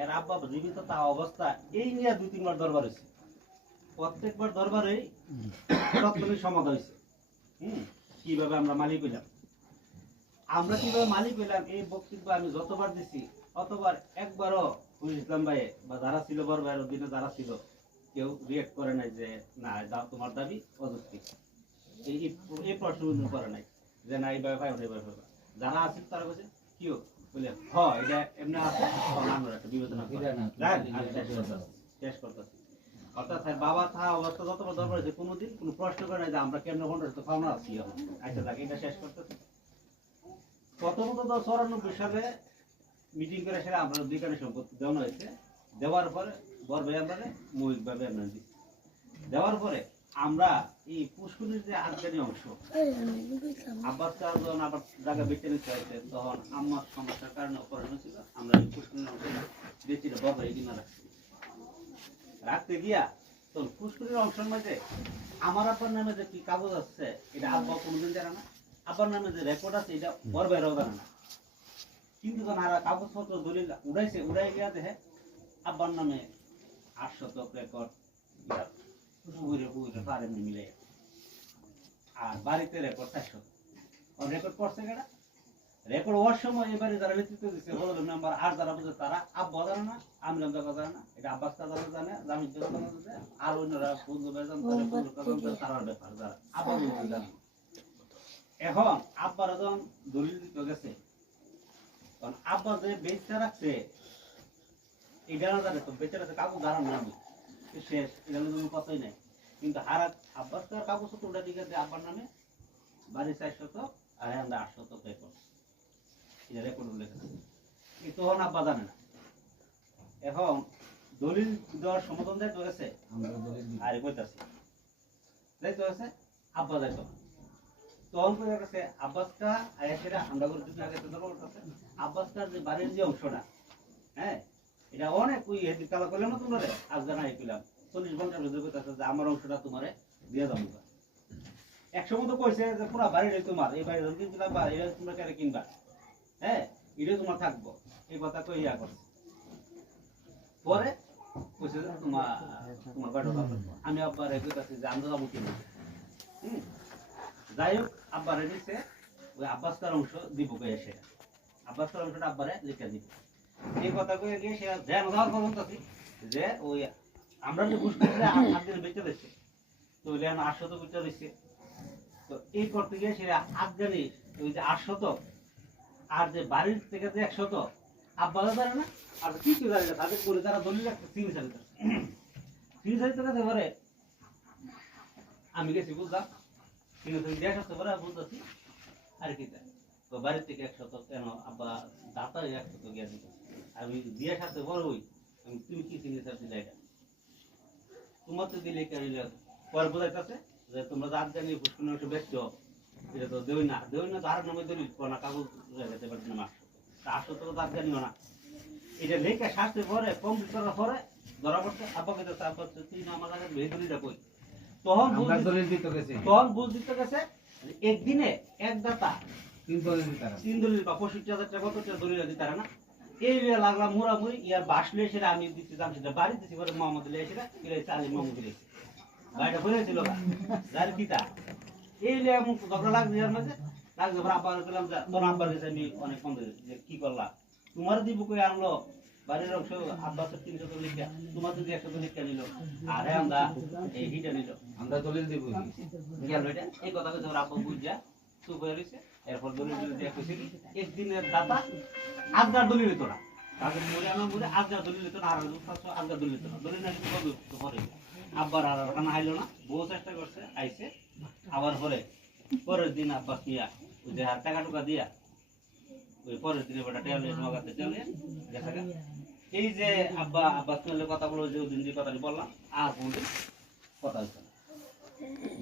এর আব্বা জীবিত তা অবস্থা এই নিয়ে 2-3 বার দরবার হয়েছে প্রত্যেকবার দরবারে তৎক্ষণিক সমাধান হয়েছে কিভাবে আমরা মালিক হইলাম আমরা কিভাবে মালিক হইলাম এই বক্তব্য আমি যতবার দিছি অতবার একবারও ইসলাম ভাই বা যারা ছিল বড় ভাইয়ের অধীনে যারা ছিল কেউ রিয়েক্ট করে নাই যে না তোমার দাবি অযৌক্তিক এই প্রশ্ন করে নাই যে না এইভাবে ভাই এইভাবে যারা আছে তারা বলছে কিও বলে এটা এমনি আছে আমরা একটা বিবেচনা শেষ করতেছি অর্থাৎ বাবা থাকা অবস্থা যতবার দরকার হয়েছে কোনোদিন কোনো প্রশ্ন করে নাই যে আমরা কেমন ঘন্টা তো আমরা আছি এখন আচ্ছা থাকি এটা শেষ করতেছি প্রথমত 94 সালে মিটিং করে সেটা আমরা দুইখানে সম্পত্তি দেওয়া হয়েছে দেওয়ার পরে বড় ভাই আমরা মৌলিক ভাবে আমরা দিচ্ছি দেওয়ার পরে আমরা এই পুষ্করিণীর যে আটগানি অংশ আব্বাস যখন আবার জায়গা বেঁচে নিতে হয়েছে তখন আমার সমস্যার কারণে অপরাধ ছিল আমরা এই পুষ্করিণীর অংশ বেঁচে বড় ভাই কিনা রাখতে গিয়া তো পুষ্করিণীর অংশের মধ্যে আমার আব্বার নামে যে কি কাগজ আসছে এটা আব্বা কোনোদিন জানে না আব্বার নামে যে রেকর্ড আছে এটা বড় ভাইরাও জানে না কিন্তু যখন আর কাগজপত্র দলিল উড়াই গিয়া দেখে আব্বার নামে 800 রেকর্ড মিলে আর বাড়িতে রেকর্ড 400 রেকর্ড করছে কেনা রেকর্ড হওয়ার সময় এবারে যারা নেতৃত্ব দিচ্ছে বড় মেম্বার আর যারা বুঝে তারা আব্বা জানে না আমি জানে না এটা আব্বাস কাজা জানে জামিন জানে আর অন্যরা বন্ধু তারার ব্যাপার যারা আব্বা জানে এখন আব্বারা যখন দলিল দিতে গেছে তখন আব্বা যে বেচতে রাখছে এই জানে তো বেচে রাখছে কাগজ ধারণ নামে শেষ এটা তুমি কতই নাই কিন্তু হারাত আব্বাস কাগজ ওটা ঠিক আছে আব্বার নামে বাড়ি 400 আর আমরা 800 রেকর্ড এটা রেকর্ড উল্লেখ আছে এই তখন আব্বা জানে না এখন দলিল দেওয়ার সমাধান যাইতে গেছে আর কইতাছি যাইতে গেছে আব্বা যাইতো তখন কই গেছে আব্বাসটা আয়াসেরা আমরা করে দিতে আগে তো দরকার আছে আব্বাসটার যে বাড়ির যে অংশটা হ্যাঁ এটা অনেক ওই হেদি কালা করলাম না তোমরা আজ জানাই কইলাম 40 ঘন্টার ভিতরে কইতাছে যে আমার অংশটা তোমারে দিয়ে দাও এক সময় তো কইছে যে পুরো বাড়িটাই তোমার এই বাড়ি যদি কিনবা বা এটা তোমরা কেন কিনবা হ্যাঁ এটা তোমার থাকবো এই কথা কই ইয়া করছে পরে কইছে যে তোমার বাড়িটা আমি আব্বার কইতাছি যে আমরা যাবো কিনা যাই হোক আব্বারে দিছে ওই আব্বাসকার অংশ দিব কই এসে আব্বাসকার অংশটা আব্বারে লিখে দিব এই কথা কয়ে গিয়ে সে ধ্যান দেওয়ার পর্যন্ত যে ওই আমরা যে ঘুষ করলে 8 দিনে বেঁচে দিচ্ছে তো ওই 800 বেঁচে দিচ্ছে তো এই করতে গিয়ে সে আফগানি ওই যে 800 আর যে বাড়ির থেকে যে 100 আব্বা জানে না আর কিছু জানে না তাদের করে তারা দলিল রাখতে সিনিসারিতে কাছে ঘরে আমি গেছি বুঝলাম সিনিসারি দেশ আসতে পারে বুঝতেছি আর কি তো বাড়ির থেকে 100 কেন আব্বা দাতা 100 গিয়ে দিত আমি দিয়ে সাথে বড় হই আমি তুমি কি সিগনেচার দিলে এটা তোমার তো দিলে কেন পরে বোঝাইতেছে যে তোমরা রাত জানিয়ে পুষ্করিণী অংশ বেচছো এটা তো দেই না তার নামে দলিল কোনা কাগজ রেখে পারছি না 800 তো রাত জানিও না এটা লেখা শাস্তি পরে কমপ্লিট করার পরে ধরা পড়ছে আব্বাকে তো তারপর তুই না আমার কাছে ভেদ দলিলটা কই তখন দলিল দিতে গেছে বুঝ দিতে গেছে একদিনে এক দাতা 3 দলিল দিতারা 3 দলিল বা 65,000 টাকা কত টাকা দলিল দিতারা না এই লাগলাম মুরামুরি ইয়ার বাসলে সেটা আমি দিতে যাম সেটা বাড়ি দিছি পরে মোহাম্মদ আলী এসে কিরে চালি মোহাম্মদ আলী গাড়িটা বলেছিল যার পিতা এই এমন ঝগড়া লাগছে এর মধ্যে লাগছে পরে আব্বার বললাম যে তোর আব্বার কাছে আমি অনেক কম যে কি করলা তোমার দিব কই আনলো বাড়ির অংশ আব্বাস 300 তো লিখা তোমার যদি 100 তো লিখা নিল আর আমরা এই হিটা নিল আমরা দলিল দিব গেল এটা এই কথা কইছে ওর আব্বা বুঝা চুপ হয়ে রইছে এরপর দলিল দিয়ে কইছে একদিনের দাতা আজকার দলিল হতো না তাদের মরে আমার বলে আজকার দলিল হতো না আর আজকার দলিল হতো না দলিল না কিন্তু পরে আব্বার আর খানা আইলো না বহু চেষ্টা করছে আইছে আবার পরের দিন আব্বাস নিয়া ওই যে টাকা টুকা দিয়া ওই পরের দিনে বেটা টেলে নগাতে চলে গেছে এই যে আব্বা আব্বাস মিলের কথা বলো যে ওদিন যে কথাটি বললাম আর কোনদিন কথা হচ্ছে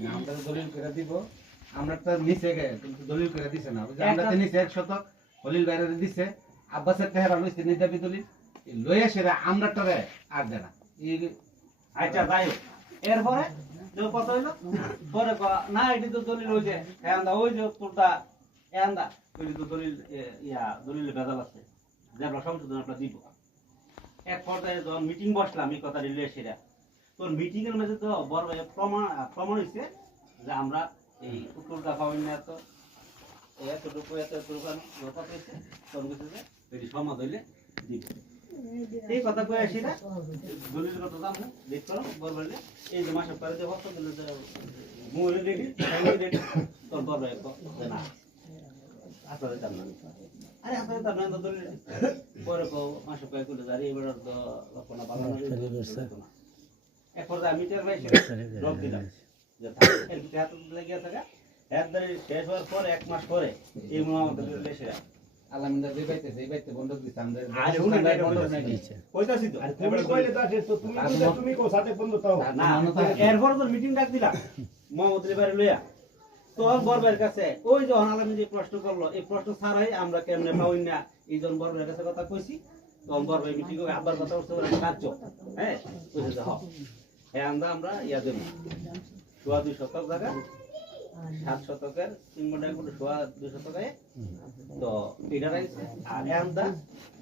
না। আমরা তো দলিল করে দিব আমরা তো নিচে কিন্তু দলিল করে দিছে না বুঝলি? আমরা তো নিচে 1 শতক দলিল বাইরে দিছে আব্বাসের তেহরা লইছে নিদাবি দলিল লইয়া সেরা আমরা তরে আর দেয় না আচ্ছা যাই হোক এরপরে যে কথা হইলো পরে না এটি তো দলিল ওই যে এন্দা ওই যে তোরটা এন্দা ওই তো দলিল দলিল ভেজাল আছে যে আমরা সংশোধন আমরা দিব এক পর্যায়ে যখন মিটিং বসলাম এই কথা রিলে সেরা তোর মিটিং এর মধ্যে তো বড় ভাই প্রমাণ হয়েছে যে আমরা এই উত্তরটা পাবেন না তো এতটুকু কথা হয়েছে তখন কিছু যে এটি সমাজ হইলে দিব এই কথা কয়ে আসি না দলিল কত দাম দেখো বড় ভাইলে এই যে মাসে পরে যে হতো দিলে যে মুলে রেডি রেডি তোর বড় ভাই না আসলে দাম না আরে আসলে দাম না দলিল পরে মাসে পরে করে যারি এবার তো লক্ষণা ভালো না এক পর্যায়ে আমি টের পাইছি ড্রপ দিলাম যে এর ভিতরে হাত লাগিয়ে থাকা একবারে শেষ হওয়ার পর 1 মাস পরে এই আমাদের লেসে আলামিনদা যে বাইতেছে এই বাইতে বন্ধ দিছে আমরা আর উনি নাই বন্ধ নাই কইতাছি তো আর তুমি কইলে তো আছে তো তুমি কো সাথে বন্ধ তাও না এরপর তো মিটিং ডাক দিলাম মোহাম্মদ এবারে লইয়া তো বরবের কাছে ওই যে আলামিন যে প্রশ্ন করলো এই প্রশ্ন ছাড়াই আমরা কেমনে পাউই না এই জন বরবের কাছে কথা কইছি তো বরবে মিটিং এ আবার কথা উঠছে ওরা কাজ হ্যাঁ কইছে যে হ্যাঁ আমরা ইয়া দেব 2 শতক জায়গা 7 শতকের 3 মডেল করে 2 শতকে তো এটা রাইছে আর এন্দা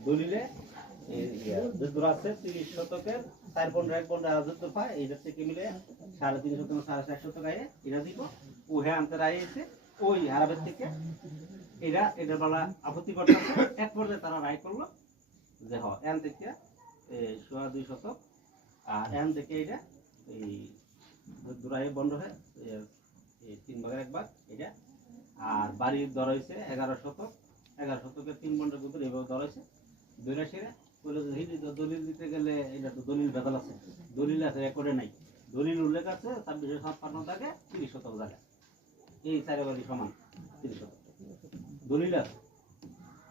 দলিলে এই দূর আছে 30 শতকের 4 পন্ড 1 পন্ড আর যত পায় এটা থেকে মিলে 3.5 শতক 4.5 শতক আয়ে এটা দিব ও হ্যাঁ আনতে রাইছে ওই হারাবের থেকে এটা বলা আপত্তি করতেছে এক পর্যায়ে তারা রায় করলো যে হ এন থেকে 2 শতক আর এন থেকে এটা এই দূরায়ে বন্ধ হয় 3 ভাগের 1 ভাগ এটা আর বাড়ির দর হইছে 11 শতক 11 শতকের 3 বন্ডের ভিতরে এইভাবে দর হইছে দুইটা সেরে কইলো যে হিদি তো দলিল দিতে গেলে এটা তো দলিল ভেজাল আছে দলিল আছে রেকর্ডে নাই দলিল উল্লেখ আছে 2656 টাকা 30 শতক জায়গা এই চারে বাড়ি সমান 30 শতক দলিল আছে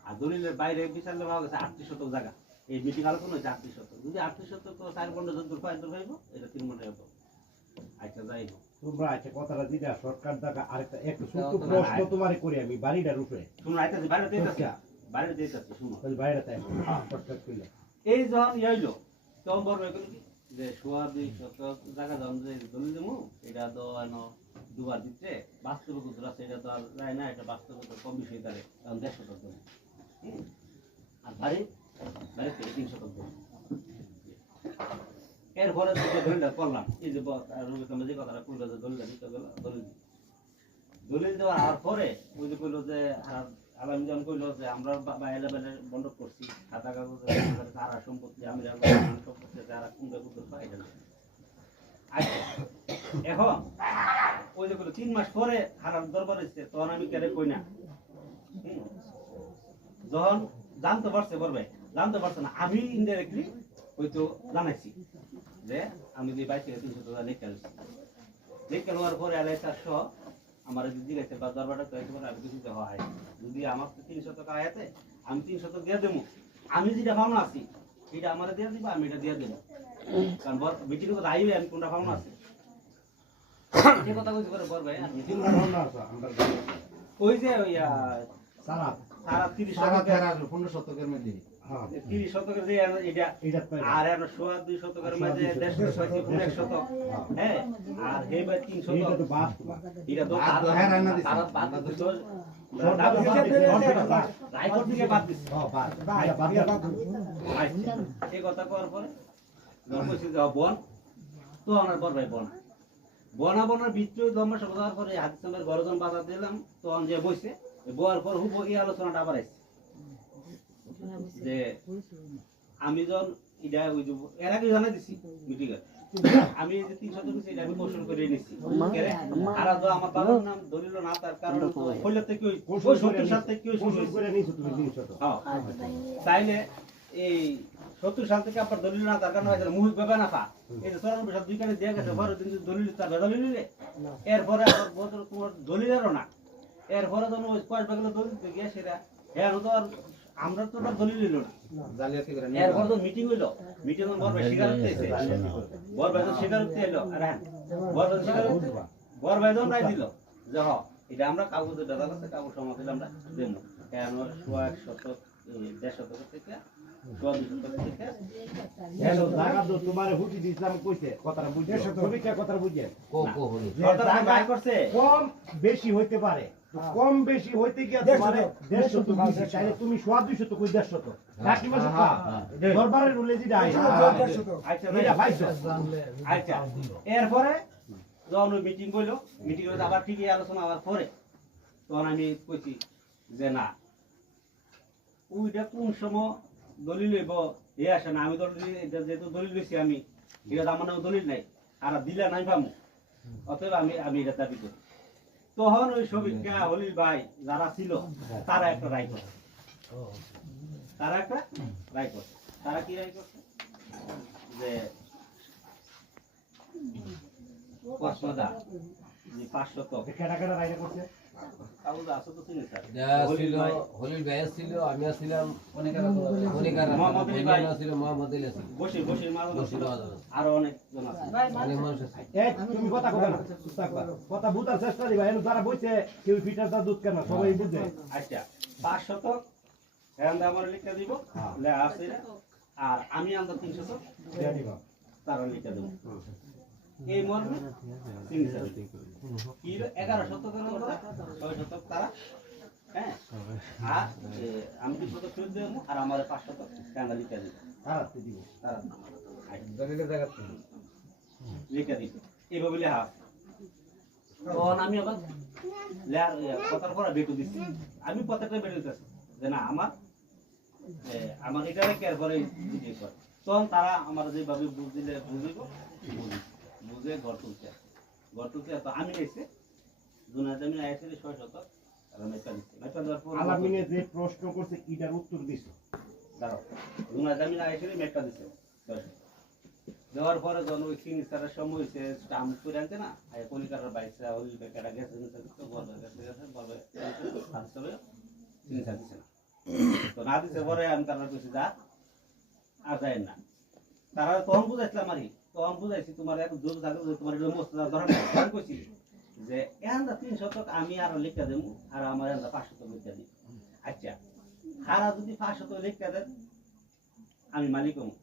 আর দলিলের বাইরে বিচারলে পাওয়া গেছে 38 শতক জায়গা এই মিটিং আলোচনা হচ্ছে 38 শতক যদি 38 শতক তো 4 বন্ড যত পাইব এটা 3 বন্ডে হবে আচ্ছা যাই হোক তোমরা আচ্ছা কথাটা দিদা সরকার টাকা আরেকটা একটু ছোট প্রশ্ন তোমারে করি আমি বাড়িটার উপরে শুনুন আইতাছি বাইরে দিতেছি শুনুন ওই বাইরেতে সরকার কইলা এই যখন হইলো তখন বড় হয়ে গেল কি যে 2 শতক জায়গা যখন যে দলিল দেবো এটা তো দুবার দিচ্ছে বাস্তবে কত আছে এটা তো আর যায় না এটা বাস্তবে তো কম বেশি তারে তখন 1.5 শতক দেবো আর বাড়ি 3 শতক দেবো এরপরে দলিলটা করলাম এই যে যে কথাটা করলো যে দলিলটা দিতে গেল দলিল দেওয়ার পরে ওই যে কইলো যে আলামিন যখন কইলো যে আমরা বাইরে বাইরে বন্ধক করছি খাতা কাগজ সারা সম্পত্তি আমি সম্পত্তি যারা কুন্ডা কুন্ডা পাই গেল আচ্ছা এখন ওই যে কইলো 3 মাস পরে হারার দরবার হইছে তখন আমি কেন কই না যখন জানতে পারছে জানতে পারছে না আমি ইনডাইরেক্টলি হয়তো জানাইছি যে আমি যে বাইরে 300 টাকা লেখা হওয়ার পরে আলাই 400 আমার দিদি গেছে বা দরবারটা কয়েক বলে আমি কিছু হয় যদি আমার 300 টাকা আয়াতে আমি 300 টাকা দিয়ে দেবো আমি যেটা ভাবনা আছি এটা আমার দিয়ে দিব আমি এটা দিয়ে দেবো কারণ মিটিং তো আইবে আমি কোনটা ভাবনা আছে এই কথা কইতে পারে বড় ভাই মিটিং ভাবনা আছে আমরা ওই যে ওই সারা সারা 30 সারা শতকের 15 শতকের মধ্যে হ্যাঁ 30 শতকের যে এটা আর 2 শতকের মধ্যে 1.5 শতক 1 শতক হ্যাঁ আর এই ভাই 3 শতক এটা তো বাস এটা তো আর হ্যাঁ রান্না দিছে তারা বাদ দিছে রাইকোট থেকে বাদ দিছে হ্যাঁ বাস এই কথা করার পরে যখন কইছি যে বন তো আমার বড় ভাই বনার ভিতরে দম্বা সব দেওয়ার পরে হাদিস নামের গরজন বাজার দিলাম তখন যে বইছে বয়ার পর হুব এই আলোচনাটা আবার আইছে যে আমি যখন এটা ওই যে এর আগে জানাই দিছি মিটিং এ আমি যে 300 টাকা এটা আমি কৌশল করে নিছি আর তো আমার বাবার নাম দলিল না তার কারণ কইলে থেকে ওই 70 সাল থেকে ওই কৌশল করে নিছো তুমি 300 টাকা হ্যাঁ তাইলে এই 70 সাল থেকে আপনার দলিল না তার কারণ হয়েছে মুহিত বাবা না পা এই যে 94 সাল দুই কানে দিয়ে গেছে পরে দিন দলিল তার দলিল নিলে এরপরে আবার বদল তোমার দলিলেরও না এরপরে যখন ওই কয়েক বাগলে দলিল গিয়ে সেটা হ্যাঁ তো আর আমরা তো ওটা দলিল হইল না জালিয়াতি করে এরপর তো মিটিং হইলো মিটিং বড় ভাই স্বীকারোক্তি এসে বড় ভাই তো স্বীকারোক্তি এলো আরে হ্যাঁ বড় ভাই স্বীকারোক্তি বড় ভাই যখন রায় দিল যে হ এটা আমরা কাগজে দাদা কাছে কাগজ জমা দিলাম আমরা দেবো কেন 100 1.5 শতক থেকে 1.5 শতক থেকে হ্যালো জায়গা তো তোমার হুটি দিছিলাম কইছে কথাটা বুঝে ছবিটা কথাটা বুঝে কো কো হলি সরকার বাইর করছে কম বেশি হইতে পারে তো কম বেশি হইতে গিয়া তোমার 150 তো দিছি তাইলে তুমি 200 তো কই 150 তো রাখি মাসে দরবারের রুলে যেটা আইছে আচ্ছা এটা পাইছো আচ্ছা এরপরে যখন মিটিং করলো মিটিং করে আবার ঠিকই আলোচনা হওয়ার পরে তখন আমি কইছি যে না ওইটা কোন সময় দলিল লইব এ আসে না আমি দলিল এটা যেহেতু দলিল লইছি আমি এটা আমার নামে দলিল নাই আর দিলে নাই পামু অতএব আমি এটা দাবি করি তখন ওই সবিকা হলিল ভাই যারা ছিল তারা একটা রায় করছে তারা কি রায় করছে যে প্রশ্নদা যে 500 তো কেডা কেডা রাইডা করছে কাগজ আছে তো চিনি স্যার ছিল হলিল ভাই ছিল আমি ছিলাম অনেকার মোহাম্মদ আলী ভাই ছিল মোহাম্মদ আলী ছিল বসির মাঝে বসির মাঝে। আরো অনেক জন আছে অনেক মানুষ আছে এই তুমি কথা কবে না চুপ থাকবা কথা বুঝার চেষ্টা দিবা এর যারা বইছে কেউ ফিটার দা দুধ কেন সবাই বুঝে আচ্ছা 500 তো এখন আমার লিখে দিব লে আছে আর আমি আমরা 300 তো দেয়া দিবা তারা লিখে দেব এই মর্মে সিগনেচার কি 11 শতকের মধ্যে 6 শতক তারা হ্যাঁ আর আমি 200 শতক ফেরত দেবো আর আমার 500 শতক কান্দা লিখে দিব হারাতে দিব তারা দলিলের জায়গা লিখে দিব এইভাবে লেখা আছে তখন আমি আবার কথার পর বেটু দিচ্ছি আমি প্রত্যেকটা বেটু দিতেছি যে না আমার এটা রেখে এরপরে বুঝিয়ে করে তখন তারা আমার যেভাবে বুঝিলে বুঝিব বুঝে ঘর তুলছে তো আমি এসে দুনা জমি আইসে 6 শতক আর মেটা দিচ্ছি মেটা দেওয়ার পর আলামিনে যে প্রশ্ন করছে এটার উত্তর দিছো দাঁড়াও দুনা জমি আইসে মেটা দিচ্ছে দেওয়ার পরে যখন ওই সিগনেচারের সময় হয়েছে স্টাম্প করে আনতে না কলিকাতার বাইসা হলি বেকারা গেছে তো বলবে গেছে বলবে সিগনেচার দিচ্ছে না তো না দিচ্ছে পরে আমি তারা কইছি যা আর যায় না তারা তখন বুঝাইছিলাম আর তখন বুঝাইছি তোমার এখন জোর থাকলে তোমার এটা মস্ত ধরেন আমি কইছি যে এখানটা 3 শতক আমি আরো লিখা দেবো আর আমার এখানটা 5 শতক লিখা দিই আচ্ছা হারা যদি 5 শতক লিখা দেন আমি মালিক হবো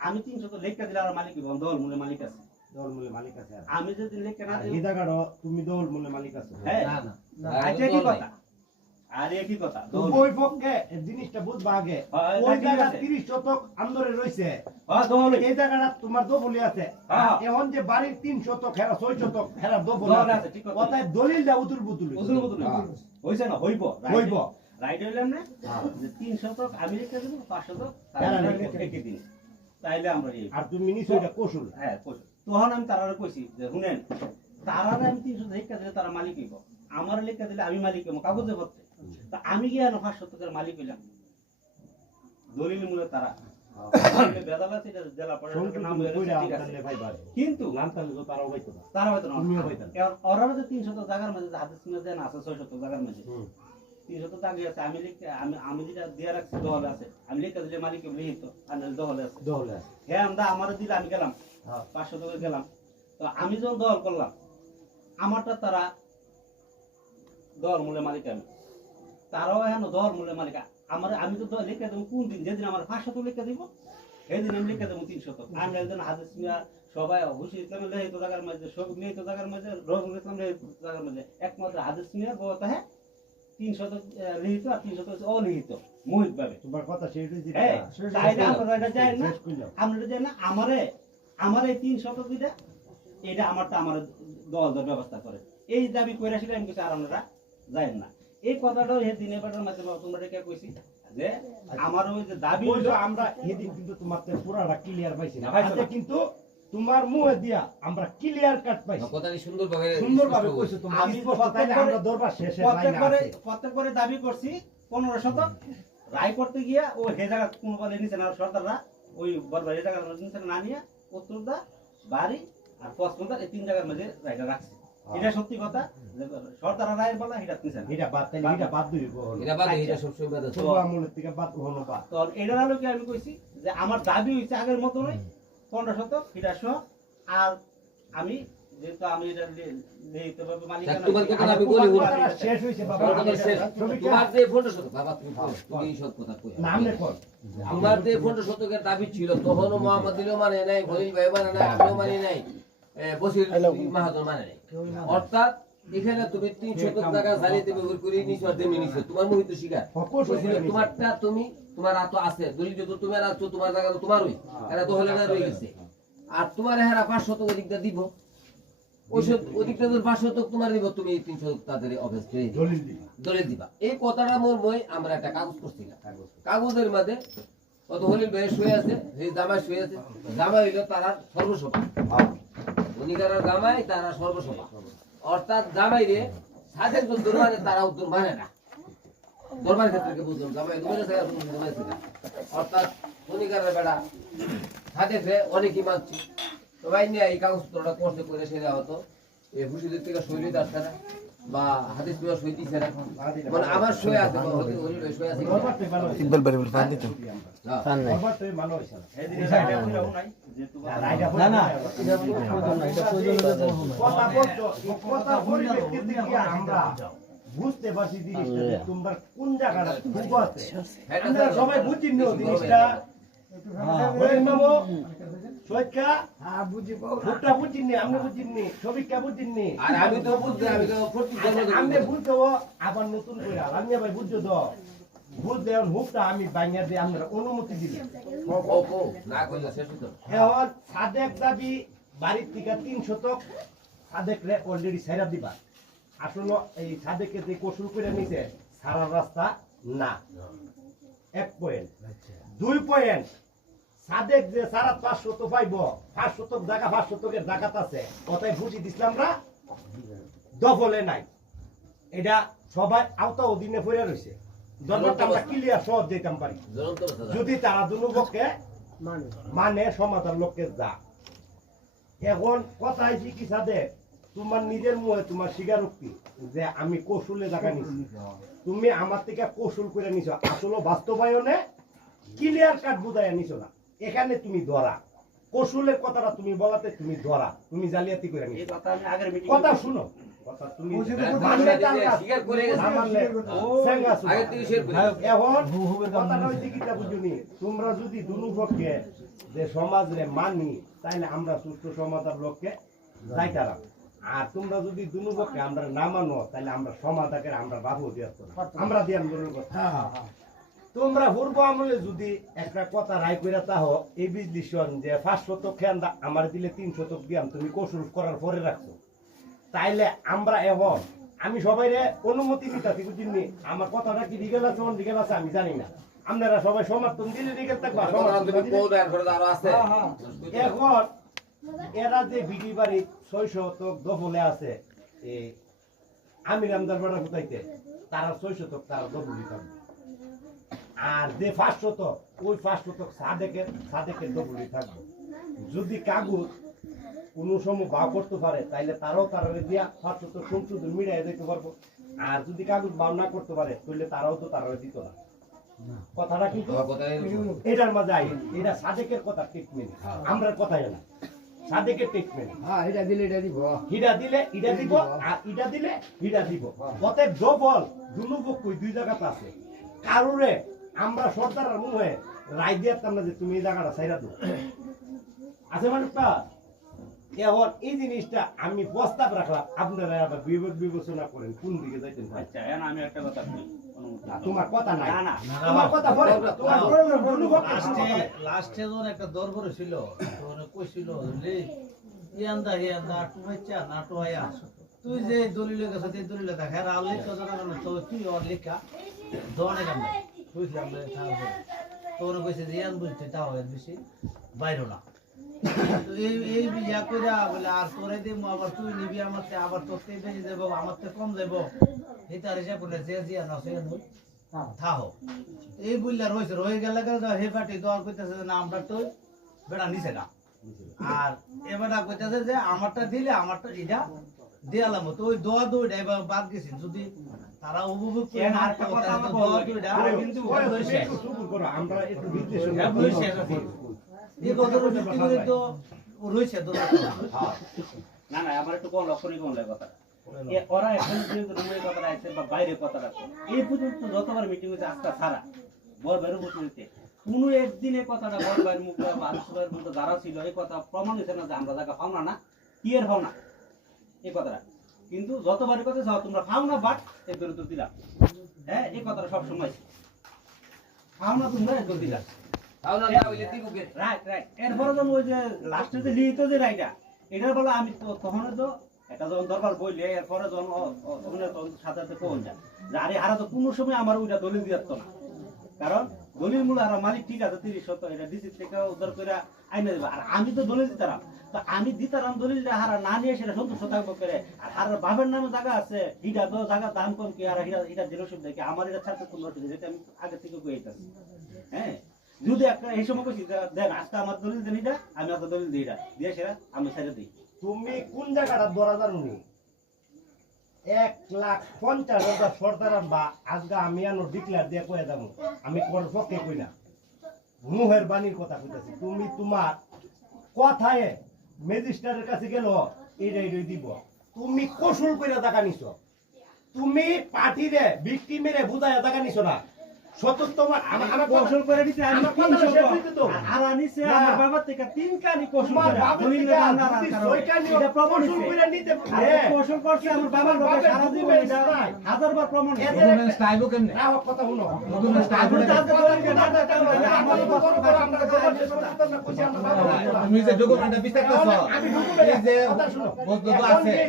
আমি 3 শতক লিখা দিলে আর মালিক হবো দল মূলে মালিক আছে দল মূলে মালিক আছে আর আমি যদি লিখে না দিই এই জায়গাটা তুমি দল মূলে মালিক আছে হ্যাঁ না আচ্ছা কি কথা আর কি কথা তো ওই পক্ষে এই জিনিসটা বুঝবা আগে ওই জায়গা 30 শতক আন্দরে রইছে দল এই জায়গাটা তোমার দবলি আছে হ্যাঁ। এখন যে বাড়ির 3 শতক হেরা 6 শতক হেরা দবলি দল আছে আছে, ঠিক কথা। কথায় দলিলটা উতুল বুতুল বুঝলো বুঝলো হইছে না হইব হইব। রাইট হইলাম না যে 3 শতক আমি লিখে দেব 5 শতক তারা তারা লিখে লিখে দিন তাইলে আমরা এই আর তুমি নিছো এটা কৌশল হ্যাঁ তখন আমি তারা কইছি যে শুনেন তারা আমি 300 লিখে দিলে তারা মালিক হইব আমার লিখে দিলে আমি মালিক হইব কাগজে পত্রে তা আমি কি আর 5 শতকের মালিক হইলাম দলিল মূলে তারা বেদালা থেকে জেলা পরিষদের নাম হইছে ঠিক আছে কিন্তু নাম তাহলে তো তারাও হইতো না তারা হয়তো না তুমিও হইতো না কারণ ওরা যে 300 জায়গার মধ্যে হাদিস মধ্যে না আছে 600 জায়গার মধ্যে 300 টাকা আছে আমি লিখে আমি যেটা দিয়ে রাখছি দহলে আছে আমি লিখে দিলে মালিক লিখিত আর দহলে আছে দহলে আছে হ্যাঁ আমরা আমার দিলে আমি গেলাম 500 টাকা গেলাম তো আমি যখন দল করলাম আমারটা তারা দল মূলে মালিক আমি তারাও এখন দল মূলে মালিক আমার আমি তো লিখে দেবো কোন দিন যেদিন আমার 500 টাকা লিখে দিব সেদিন আমি লিখে দেবো 300 টাকা আমি একজন হাদিস নিয়ে সবাই হুসেন ইসলামের লিখিত জায়গার মধ্যে সব লিখিত জায়গার মধ্যে রহমুল ইসলাম লিখিত জায়গার মধ্যে একমাত্র হাদিস নিয়ে বলতে হ্যাঁ 300 লিখিত আর 300 অলিখিত মহিত ভাবে তোমার কথা শেষ হইছে হ্যাঁ তাইলে আমরা এটা যাই না শেষ কইলাম আমরা এটা যাই না আমার এই 300 দিটা এটা আমারটা আমার দল ব্যবস্থা করে এই দাবি কইরা ছিল আমি কিছু আর আমরা যাই না এই কথাটাও এই দিনে পাটার মাধ্যমে তোমরা কে কইছি যে আমার ওই যে দাবি বলছো আমরা এদিন কিন্তু তোমার পুরাটা ক্লিয়ার পাইছি না পাইছো আজকে না। কিন্তু তোমার মুখে দিয়া আমরা ক্লিয়ার কাট পাইছি কথাটি সুন্দরভাবে সুন্দরভাবে কইছো তোমরা আমি স্পষ্ট তাইলে আমরা দরবার শেষে লাইনে আছে প্রত্যেকবারে দাবি করছি 15 শতক রায় করতে গিয়া ও হে জায়গা কোন বলে নিছে না সরকাররা ওই বরবার এই জায়গা নিছে না নিয়ে উত্তরদা বাড়ি আর পশ্চিমদা এই 3 জায়গার মধ্যে রায়টা রাখছে এটা সত্যি কথা যে সরদার রায়ের বেলা এটা নিছে না এটা বাদ তাইলে এটা বাদ দিবি এটা বাদে এটা সবসময় বাদ আছে ছোট আমলের থেকে বাদ হলো বাদ তো এটা হলো কি আমি কইছি যে আমার দাবি হইছে আগের মতো নয় 15 শতক এটা সহ আর আমি যেহেতু আমি এটা নিতে পারবো মালিকানা তোমার কথা আমি বলি শেষ হইছে বাবা তোমার কথা শেষ তোমার যে 15 শতক বাবা তুমি এই সব কথা কই নাম লেখো তোমার যে 15 শতকের দাবি ছিল তখনও মোহাম্মদ দিলও মানে নাই খলিল ভাই মানে নাই আমিও মানে নাই বসির মাহাজন মানে নাই অর্থাৎ এখানে তুমি 3 শতক টাকা জালি দেবে ওর করে নিছো আর দেমি নিছো তোমার মহিত শিকার তোমারটা তুমি তোমার আতো আছে দলিল যদি তোমার আছো তোমার জায়গা তো তোমারই এরা তো হলে না রয়ে গেছে আর তোমার হেরা 5 শতক ওদিকটা দিব ওদিকটা যদি 5 শতক তোমার দিব তুমি 3 শতক তাদের অবশ্যই দলিল দিবি দলিল দিবা এই কথাটা মোর মই আমরা একটা কাগজ করছিলাম কাগজের মধ্যে কত হলিল ভাই শুয়ে আছে এই জামাই শুয়ে আছে জামাই হইলো তারা সর্বসভা উনিকার জামাই তারা সর্বসভা অর্থাৎ জামাই রে সাথে তো দরবারে তারা উত্তর মানে না দরবার ক্ষেত্রে বুঝলাম জামাই দরবারে ছাড়া দরবারে ছিল অর্থাৎ উনিকার বেড়া সাথে অনেকই মানছি তো ভাই নিয়ে এই কাগজপত্রটা করতে করে সেটা হতো এই হুসুদের থেকে শৈলী আসছে না বা হাদিস বিয়া সই দিছে না মানে আমার সই আছে হলিল ভাই সই আছে ইকবাল বাড়ি বলে ফান দিত ফান নাই বাবা তুই ভালো হইছ এদিকে এটা কইরাও নাই যেহেতু না না এটা প্রয়োজন না এটা প্রয়োজন কথা বলছো কথা পরিবেশকে দেখি আমরা বুঝতে পারছি জিনিসটা যে তোমরা কোন জায়গাটা খুব আছে আমরা সবাই বুঝি নিও জিনিসটা হরিণ মামু সৈকা ভুট্টা বুঝিনি আমি বুঝিনি সবিকা বুঝিনি আর আমি তো বুঝতে আমি তো ফুটি আমি বুঝতো আবার নতুন করে আমি ভাই বুঝছো তো বুঝলে হুকটা আমি বাইঙ্গা দিয়ে আপনারা অনুমতি দিলেন ও না কইলে শেষ হতো এখন সাদেক দাবি বাড়ির থেকে 3 শতক সাদেক রে অলরেডি সাইরা দিবা আসলে এই সাদেকে যে কসুল করে নিছে সারা রাস্তা না 1 পয়েন্ট 2 পয়েন্ট সাদেক যে সারা 500 তো পাইব 500 শতক জায়গা 500 শতকের জায়গাত আছে কথাই বুঝি দিছিলামরা দফলে নাই এটা সবাই আওতা অধীনে পড়ে রইছে দরবারটা আমরা ক্লিয়ার সহজ দিতাম পারি জ্বলন্ত কথা যদি তারা দুপক্ষে মানে সমাধান লোককে যা এখন কথা হয়েছে কি সাদে তোমার নিজের মুখে তোমার স্বীকারোক্তি যে আমি কৌশলে জায়গা নিছি তুমি আমার থেকে কৌশল করে নিছো আসলে বাস্তবায়নে ক্লিয়ার কাট বুঝাইয়া নিছো না এখানে তুমি ধরা কৌশলের কথাটা তুমি বলাতে তুমি ধরা তুমি জালিয়াতি করে এই নিছো কথা আমি আগের মিটিং কথা শুনো কথা তুমি মানলে তার কাজ, স্বীকার করে গেছে না মানলে সেঙ্গা শুনো। আগে থেকে শেয়ার করি এখন কথাটা হইছে কিটা বুঝুনি তোমরা যদি দুপক্ষে যে সমাজে মানি তাইলে আমরা সুস্থ সমাজের লোককে যাইতারাম আর তোমরা যদি দুপক্ষে আমরা না মানো তাহলে আমরা সমাজকে আমরা বাবু দিয়ে আমরা দিয়ে তোমরা পূর্ব আমলে যদি একটা কথা রায় করে তাহ এই বিশ্লেষণ যে 5 শতক খেয়ান আমার দিলে 3 শতক দিয়াম তুমি কৌশল করার পরে রাখছো তাইলে আমরা এখন আমি সবাই অনুমতি নিতেছি বুঝিনি আমার কথাটা কি রিগেল আছে রিগেল আছে আমি জানি না আপনারা সবাই সমর্থন দিলে রিগেল থাকবা আরো আছে এখন এরা যে বিডি বাড়ি 6 শতক দফলে আছে এই আমির আমদার বাড়া কোথাইতে তারা 6 শতক তারা দফল দিতে আর যে 5 শতক ওই 5 শতক সাদেকের দফলি থাকবে যদি কাগজ কোনো সময় বা করতে পারে তাইলে তারাও তারা দিয়া 5 শতক সংশোধন মিলাই দিতে পারবো আর যদি কাগজ বাউ না করতে পারে তাহলে তারাও তো তারা দিত না কথাটা কিন্তু এটার মাঝে আই এটা সাদেকের কথা ট্রিটমেন্ট আমরা কথাই না সাদেকের ট্রিটমেন্ট এটা দিলে এটা দিব হিডা দিলে হিডা দিব আর ইডা দিলে হিডা দিব অতএব ডবল দুপক্ষই দুই জায়গাতে আছে কারুরে আমরা সর্দারের মুখে রায় দিয়াতাম না যে তুমি এই জায়গাটা ছাইরা দাও আছে মানুষটা এখন এই জিনিসটা আমি প্রস্তাব রাখলাম আপনারা আবার বিবেচনা করেন কোন দিকে যাইতেন ভাই আচ্ছা এখন আমি একটা কথা বলি অনুমতি না, তোমার কথা নাই না, না। তোমার কথা বলে তোমার লাস্টে যখন একটা দরবারে ছিল তখন কইছিল যে ইয়ান্দা টুমাইচা না টুয়ায়া তুই যে দলিলে গেছে সেই দলিলে দেখা আর লিখা জানা না তো তুই ওর লেখা দনে গান বুঝলাম রে তারপর তোর কইছে যে ইয়ান বুঝতে তাও এর বেশি বাইরো না তো এই ইয়া কইরা বলে আর তোরে দিমু আবার তুই নিবি আমারতে আবার তোরতে বেশি দেব আমারতে কম দেব এটা হিসাব করে যে জিয়া না সে নই থাও এই বুল্লা রয়ে গেল হে পার্টি তো আর কইতাছে না আমরা তো বেড়া নিছে না আর এবারটা কইতাছে যে আমারটা দিলে আমারটা এটা দেয়ালাম তো ওই দোয়া দইটা এবার বাদ গেছে যদি তারা উপভোগ করে কেন না আরেকটা কথা আমার দোয়া বলো। দইটা আরে কিন্তু ওই তুমি শেষ একটু চুপ করো, আমরা একটু বিশ্লেষণ হ্যাঁ, করি। শেষ আছে। এই কথাটা ভিত্তি করে তো রয়েছে দোয়া না না আমার একটু কম লক্ষণই কম লাগে কথাটা ওরা এখন যে রুমের কথাটা আছে বা বাইরের কথাটা আছে এই পর্যন্ত যতবার মিটিং হয়েছে আজকে ছাড়া বড় বাইরের উপস্থিতিতে কোনো একদিন এই কথাটা বড় বাইরের মুখ বা আলোচনার মধ্যে যারা ছিল এই কথা প্রমাণ হয়েছে না যে আমরা জায়গা পাও না কি এর পাও না এই কথাটা কিন্তু যতবারই কথা যাও তোমরা পাও না বাট এর দূর দিলাম হ্যাঁ এই কথাটা সবসময় পাও না তোমরা এর দূর দিলাম তাহলে না হইলে দিবকে রাইট রাইট এরপরে যখন ওই যে লাস্টে যে লিখিত যে রাইটা এটার বলে আমি তো তখন তো এটা যখন দরকার বইলে এরপরে যখন তখন সাথে সাথে কোন যায় যে আরে হারা তো কোনো সময় আমার ওইটা দলিল দিয়ে না কারণ দলিল মূল আর মালিক ঠিক আছে 30 এটা ডিসি থেকে উদ্ধার করে আইনে দেবে আর আমি তো দলিল দিতাম তো আমি দিতাম দলিলটা হারা না নিয়ে সেটা সন্তুষ্ট থাকবো করে আর হারার বাবার নামে জায়গা আছে এটা তো জায়গা দাম কম কি আর এটা জেরো সুবিধা দেখে আমার এটা ছাড়তে কোনো অসুবিধা যেটা আমি আগে থেকে কইতাছি হ্যাঁ যদি একটা এই সময় কইছি দেন আজকে আমার দলিল দেন এটা আমি আপনার দলিল দিই এটা দিয়ে সেটা আমি ছেড়ে দিই তুমি কোন জায়গাটা ধরা জানুনি 1,50,000 সরকার বা আজকে আমি আনো ডিক্লেয়ার দিয়ে কয়ে যাবো আমি কোন পক্ষে কই না মুহের বাণীর কথা কইতাছি তুমি তোমার কথায় ম্যাজিস্ট্রেটের কাছে গেল এইটাই দিব তুমি কৌশল কইরা টাকা নিছো তুমি পার্টিরে ভিকটিমেরে বুঝায়া টাকা নিছো না সত্য তোমার আমার কৌশল করে দিতে আমি আমার কথাটা শেষ হইতে তো। আর আনিছে না। আমার বাবার থেকে 3 কানি কৌশল তোমার করে বাবার দলিল থেকে বাংলা যদি কারণে। ছয়কানিও এটা প্রমাণ কৌশল হইছে। কইরা নিতে আর পারে। কৌশল করছে আমার বাবার তোমার বাবা সারা বাবার জীবন documents এটা নাই। হাজারবার প্রমাণ হইছে। এদের ডকুমেন্টস টাইবো কেমনে রাহক কথা শুনো ডকুমেন্টস টাইবো আপনি তো আজকে দলিল দিয়ে দাদা কামড় দিয়ে আমার আমাদের বাবা কথা বলো, আমরা কথা শেষ করতে না কইছি আমরা বাবা বলতো না। তুমি যে ডকুমেন্টটা বিচারতেছ আমি document- এই যে কথা শুনো। বস্তু এখন আছে যে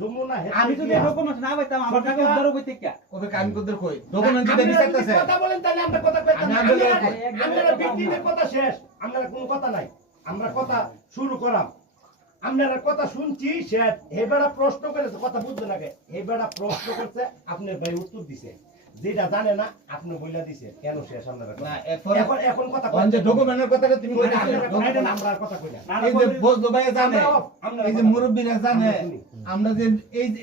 যমুনা হেঁটে আমি যদি গিয়া- ডকুমেন্ট না পাইতাম আমার টাকা উদ্ধার হইতে কি ওকে কামি করতে কই ডকুমেন্ট যেটা আপনারা যদি বিচারতেছে কথা বলেন তাহলে আমরা কথা কইতাম আমি না। আন্দোলন আপনারা- করি। আপনারা victim-এর কথা শেষ আপনারা কোনো কথা নাই আমরা কথা শুরু করাম আপনারা কথা শুনছি শেষ এবারে প্রশ্ন করেছে কথা বুঝবেন আগে এবারে প্রশ্ন করছে আপনার ভাই উত্তর দিছে যেটা জানে না আপনি বইলা দিছে কেন শেষ আপনারা কথা? না এরপর এখন কথা অন যে ডকুমেন্টের কথাটা তুমি কই না, কইতেছো আপনারা কথা- আমরা আর কথা কই না এই যে বস্তু ভাই জানে আমরা এই যে মুরব্বীরা জানে আমরা যে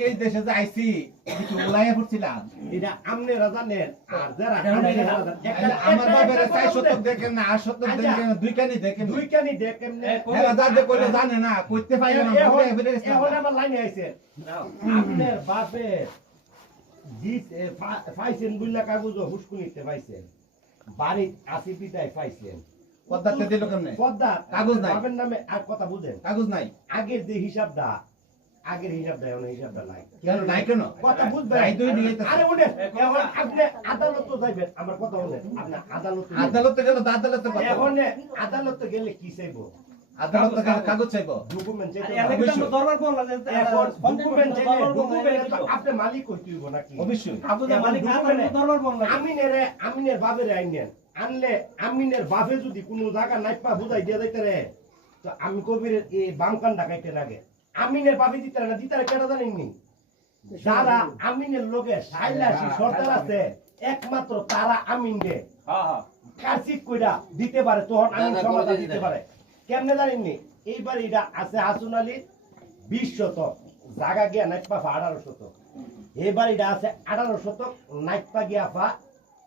এই দেশে যে আইছি কিছু উলাইয়া পড়ছিলাম এটা আপনারা জানেন আর যারা এটা হলো আপনারা এটা। জানেন, একটা- আমার একটা- বাবার একটা চাই কথা শতক বলতে- দেখেন না আর শতক আচ্ছা। দেখেন না দুই কানি দেখেন দুই কানি দেখেন না এরা যাতে কইলে জানে না কইতে পাইলো না এখন বুঝে ফিরে গেছে এখন আমার লাইনে আইছে আপনার বাপে পাইছেন বুল্লা কাগজ হুস্কুনিতে পাইছেন বাড়ি আসি পিতায় পাইছেন পদ্মাতে দিল কেমনে পদ্মা কাগজ নাই। বাপের নামে আর কথা বুঝেন কাগজ নাই আগের যে হিসাবটা এখন হিসাবটা নাই কেন নাই কেন কথা বুঝবেন নাই দুই নিয়ে আরে উঠেন এখন আপনি আদালত যাইবেন আমার কথা বলেন আপনি আদালত আদালতে গেল তো আদালতে কথা এখন আদালত গেলে কি চাইবো আদালতে গেলে কাগজ চাইবো ডকুমেন্ট আর চাইবো এলাকা তো দরবার করলা যে এখন ডকুমেন্ট ডকুমেন্ট চাইলে ডকুমেন্ট আপনি মালিক হইতে হইব নাকি অবশ্যই আপনি যে মালিক না থাকলে দরবার করলা আমিনের বাপের আইনেন আনলে আমিনের বাপে যদি কোনো জায়গা নাইপা বুঝাই দিয়ে যাইতে রে তো আমি কবিরের এই বামকান ডাকাইতে লাগে আমিনের বাপে দিতে না দিতে কেটা জানেননি যারা আমিনের লোকে সাইলাসি সর্দার আছে একমাত্র তারা আমিন দে হ্যাঁ হ্যাঁ কারচিক কইরা দিতে পারে তখন আমিন না, সমাধান করে দিতে দিতে পারে কেমনে জানেননি এইবার এটা আছে হাসুন আলীর 20 শতক জায়গা গিয়া নাইপা 18 শতক এবার এটা আছে 18 শতক নাইপা গিয়া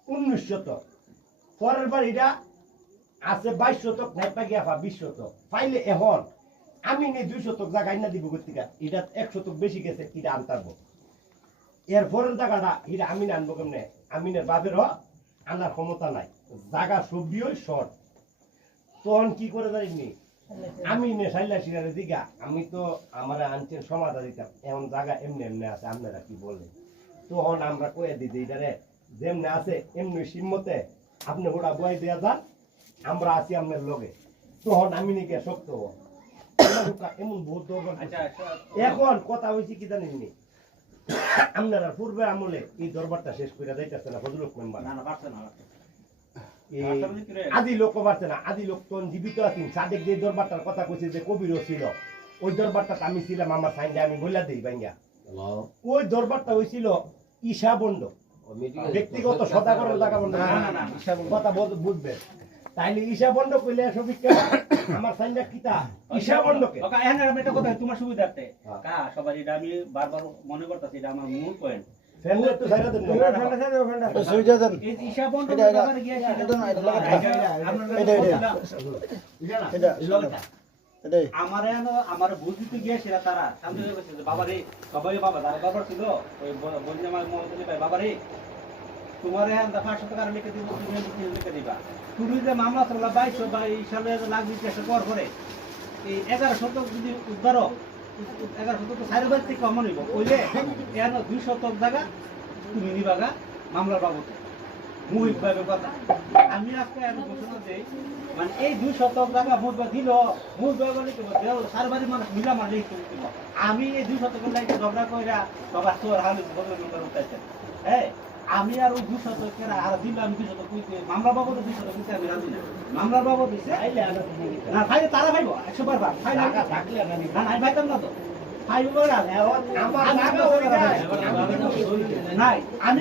19 শতক পরের বার এটা আছে 22 শতক নাইপা গিয়া 20 শতক পাইলে এখন আমি নে 2 শতক জায়গা আইনা দিব গতিকা এটা 1 শতক বেশি গেছে এটা আনতারবো এর পরের জায়গাটা এটা আমি আনবো কেমনে আমিনের বাপের আনার ক্ষমতা নাই জায়গা সবজিও শর্ট তখন কি করে জানিনি আমি নে সাইলা সিনারে দিঘা আমি তো আমার আনছেন সমাধা দিতাম এখন জায়গা এমনি এমনি আছে আপনারা কি বলেন তখন আমরা কয়ে দিই যে এটারে যেমনি আছে এমনি সিম্মতে আপনি ওরা বই দেওয়া যান আমরা আছি আপনার লগে তখন আমি নিকে শক্ত হবো। এমন বহুত দরকার আচ্ছা আচ্ছা এখন কথা হয়েছে কি জানেননি আপনারা পূর্বে আমলে এই দরবারটা শেষ করে যাইতেছে না ফজলুল মেম্বার না না পারছে না পারছে আদি লোক পারছে না আদি লোক তখন জীবিত আছেন সাদেক যে দরবারটার কথা কইছে যে কবিরও ছিল ওই দরবারটা আমি ছিলাম আমার সাইন্ডে আমি বইলা দিই ভাইয়া ওই দরবারটা হয়েছিল ঈশা বন্ড ব্যক্তিগত সদাগরের জায়গা বন্ধ না, না, না, কথা বুঝবেন তাইলে ঈশা বন্ধ কইলে সবিকা আমার সাইনটা কিতা ঈশা বন্ধকে ওকে এখানে আমি একটা কথা তোমার সুবিধার্থে হ্যাঁ। কা সবার এটা আমি বারবার মনে করতেছি এটা আমার মূল পয়েন্ট ফ্যানটা তো ছাইরা দেন সুইজা দেন এই ঈশা বন্ধ এটা, এটা, ব্যাপারে গিয়ে সেটা এটা না, এটা লাগা আমরা এটা এটাই আমার বুঝতে গিয়ে সেটা তারা সামনে হয়ে গেছে যে বাবা রে সবাই বাবা তারা বাবা ছিল ওই বন্যামার মহতলি ভাই বাবা রে তোমার এখন 500 টাকা লিখে দিব তুমি লিখে দিবা তুমি যে মামলা চলা 22 সালে লাগবে চেষ্টা কর করে এই 11 শতক যদি উদ্ধারো 11 শতক তো সাইড বাই থেকে কম নিব ওইলে এখানে 2 শতক জায়গা তুমি নিবাগা মামলার বাবদে মুহিত ভাবে কথা আমি আজকে আমি ঘোষণা দেই মানে এই 2 শতক জায়গা ভোট বা দিল ভোট ব্যবহারে তো দেও সারবারি মানুষ মিলা মানে আমি এই 2 শতকের লাগে ঝগড়া কইরা সবার তোর হালে বদল নম্বর উঠাইছে হ্যাঁ আমি আর ওই 2 শতকের আর দিলাম 2 শতক কইতে মামলা বাবদে 2 শতক কইতে আমি রাজি না মামলার বাবদ দিছে না ভাই তারা ভাইবো 100 বার ভাই না থাকলে না না ভাইতাম না তো ভাই বলা আমার জায়গা হয়ে যায় নাই আমি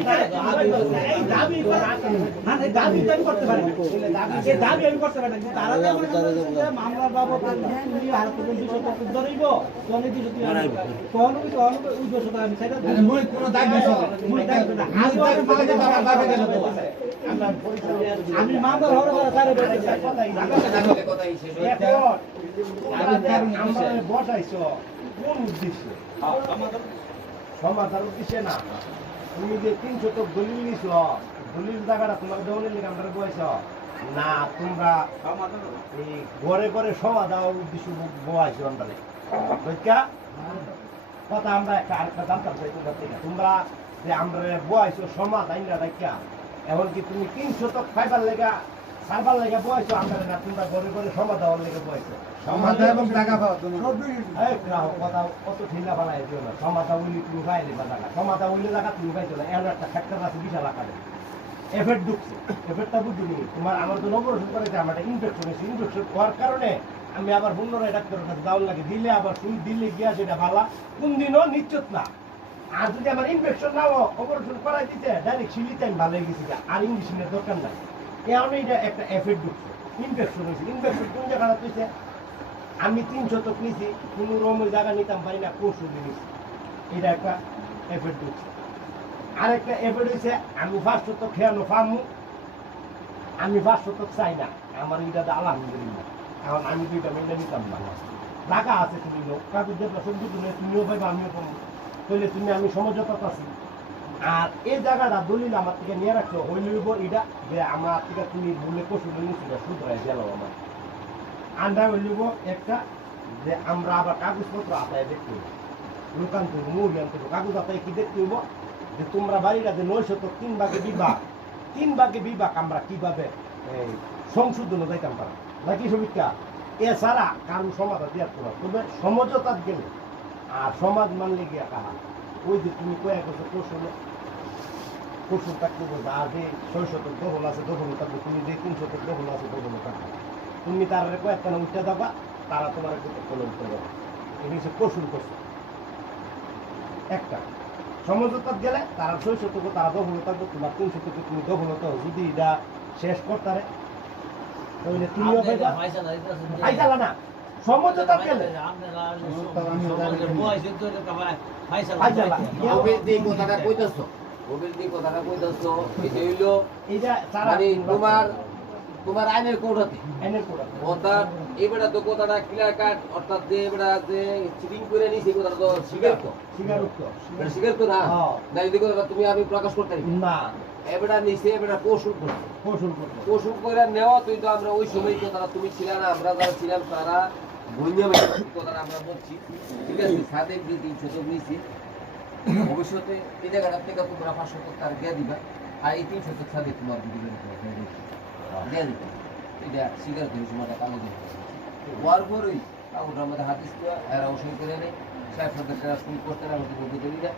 এই দাবি না এই দাবি তো আমি করতে পারি না এই দাবি আমি করতে পারি না তারা যে মামলার বাবদ তুমি আর তুমি 2 শতক ধরিব কোন 2 শতক কোন ওই 2 শতক আমি চাইটা মই কোনো দাবি নাই মুই দাবি না আমি মামলার হওয়ার পরে তারে কথা শেষ হয়ে আমরা বসাইছো কোন উদ্দেশ্যে সমাধান উদ্দেশ্যে না তুমি যে 300 তো দলিল নিছ দলিল জায়গাটা তোমার দেওয়ার লেগে আমরা বয়স না তোমরা এই ঘরে ঘরে সমাধান উদ্দেশ্য বয়সো আমরা বুঝকা কথা আমরা একটা আরেকটা জানতাম চাই তোমার থেকে তোমরা যে আমরা বয়সো সমাধান না দেখা এখন কি তুমি 300 তো খাইবার লেগা সারবার লেগে বয়সো আমরা না তোমরা ঘরে ঘরে সমাধান লেগে বয়সো সমাধান এবং টাকা পাওয়া এই গ্রাহক কথা কত ঢিলা বানাই দিও না সমাধা উইলি তুমি পাইলে বা জায়গা সমাধা উইলে জায়গা তুমি পাইছো না এমন একটা ফ্যাক্টর আছে বিশাল আকারে এফেক্ট ঢুকছে এফেক্টটা বুঝলি তোমার আমার তো অপারেশন করেছে আমার একটা ইনফেকশন হয়েছে ইনফেকশন হওয়ার কারণে আমি আবার পুনরায় ডাক্তারের কাছে যাওয়ার লাগে দিলে আবার সুই দিলে গিয়া সেটা ভালা কোন দিনও নিশ্চিত না আর যদি আমার ইনফেকশন নাও অপারেশন করাই দিতে ডাইরেক্ট সিলিতে আমি ভালো হয়ে গেছি আর ইঞ্জেকশনের দরকার নাই এখন এটা একটা এফেক্ট ঢুকছে ইনফেকশন হয়েছে ইনফেকশন কোন জায়গাটা হয়েছে আমি 300 তো নিয়েছি কোনো রকমের জায়গা নিতাম পারি না কোর্স নিয়েছি এটা একটা এফেক্ট ঢুকছে আর একটা এফেক্ট হয়েছে আমি 500 তো খেয়ানো পামু আমি 500 তো চাই না আমার এটা আলহামদুলিল্লাহ এখন আমি তো এটা মেনে নিতাম না টাকা আছে তুমি লোক কাগজ যেটা সবজি তুলে তুমিও পাইবা আমিও পাবো তাহলে তুমি আমি সমঝোতা আছি আর এই জায়গাটা দলিল আমার থেকে নিয়ে রাখছো হইলইব এটা যে আমার থেকে তুমি বলে কষু নিয়েছিল শুধরাই গেল আমার আন্ডা হইলইব একটা যে আমরা আবার কাগজপত্র আতায় দেখতে হইব লোকান করব মুরগি আনতে কাগজ আতায় কি দেখতে হইব যে তোমরা বাড়িটা যে 903 ভাগে বিভাগ আমরা কিভাবে সংশোধন যাইতাম পারা নাকি সবিকা এছাড়া কারণ সমাধান দেওয়ার পর তবে সমঝোতা গেলে আর সমাজ মানলে গিয়া কাহা ওই যে তুমি কয়েক বছর কৌশল থাকতে বলবে আর যে 600 দখল আছে দখল থাকবে তুমি যে 300 দখল আছে দখল থাকবে তুমি তার কয়েকটা উঠতে যাবা তারা তোমার কলম করবে এই হচ্ছে কৌশল করছে একটা সমঝোতা গেলে তারা 600 তারা দখল থাকবে তোমার 300 তুমি দখল হতো যদি এটা শেষ করতে তাহলে তুমিও পাইবা না সমঝোতা গেলে কথাটা কইতাছো কথাটা কইতাছো এটা হইলো এইটা সারা মানে তোমার আইনের কোর্টাতে এনে পড়া অর্থাৎ এবারে তো কথাটা ক্লিয়ার কাট অর্থাৎ যে এবারে যে চিটিং করে নিছি কথাটা তো স্বীকার তো সিগারুক্ত স্বীকার তো না হ্যাঁ। না এই কথাটা তুমি আমি প্রকাশ করতে পারি না এবারে নিছে এবারে কৌশল করছে কৌশল করতে কৌশল করে নেওয়া তুই তো আমরা ওই সময় কথাটা তুমি ছিল না আমরা যারা ছিলাম তারা বইয়া কথাটা আমরা বলছি ঠিক আছে সাথে যে 300 নিছি ভবিষ্যতে এই জায়গাটা থেকে তোমরা 500 টাকা দিয়ে দিবা আর এই 300 সাথে তোমার দিবেন দিয়ে দিবা এটা স্বীকার করে সময়টা কালো দিয়ে হওয়ার পরই কাগজের মধ্যে হাত দিচ্ছিল এরা ওষুধ করে নেই 60 টাকা শুরু করতে না আমাকে বলতে দেরি না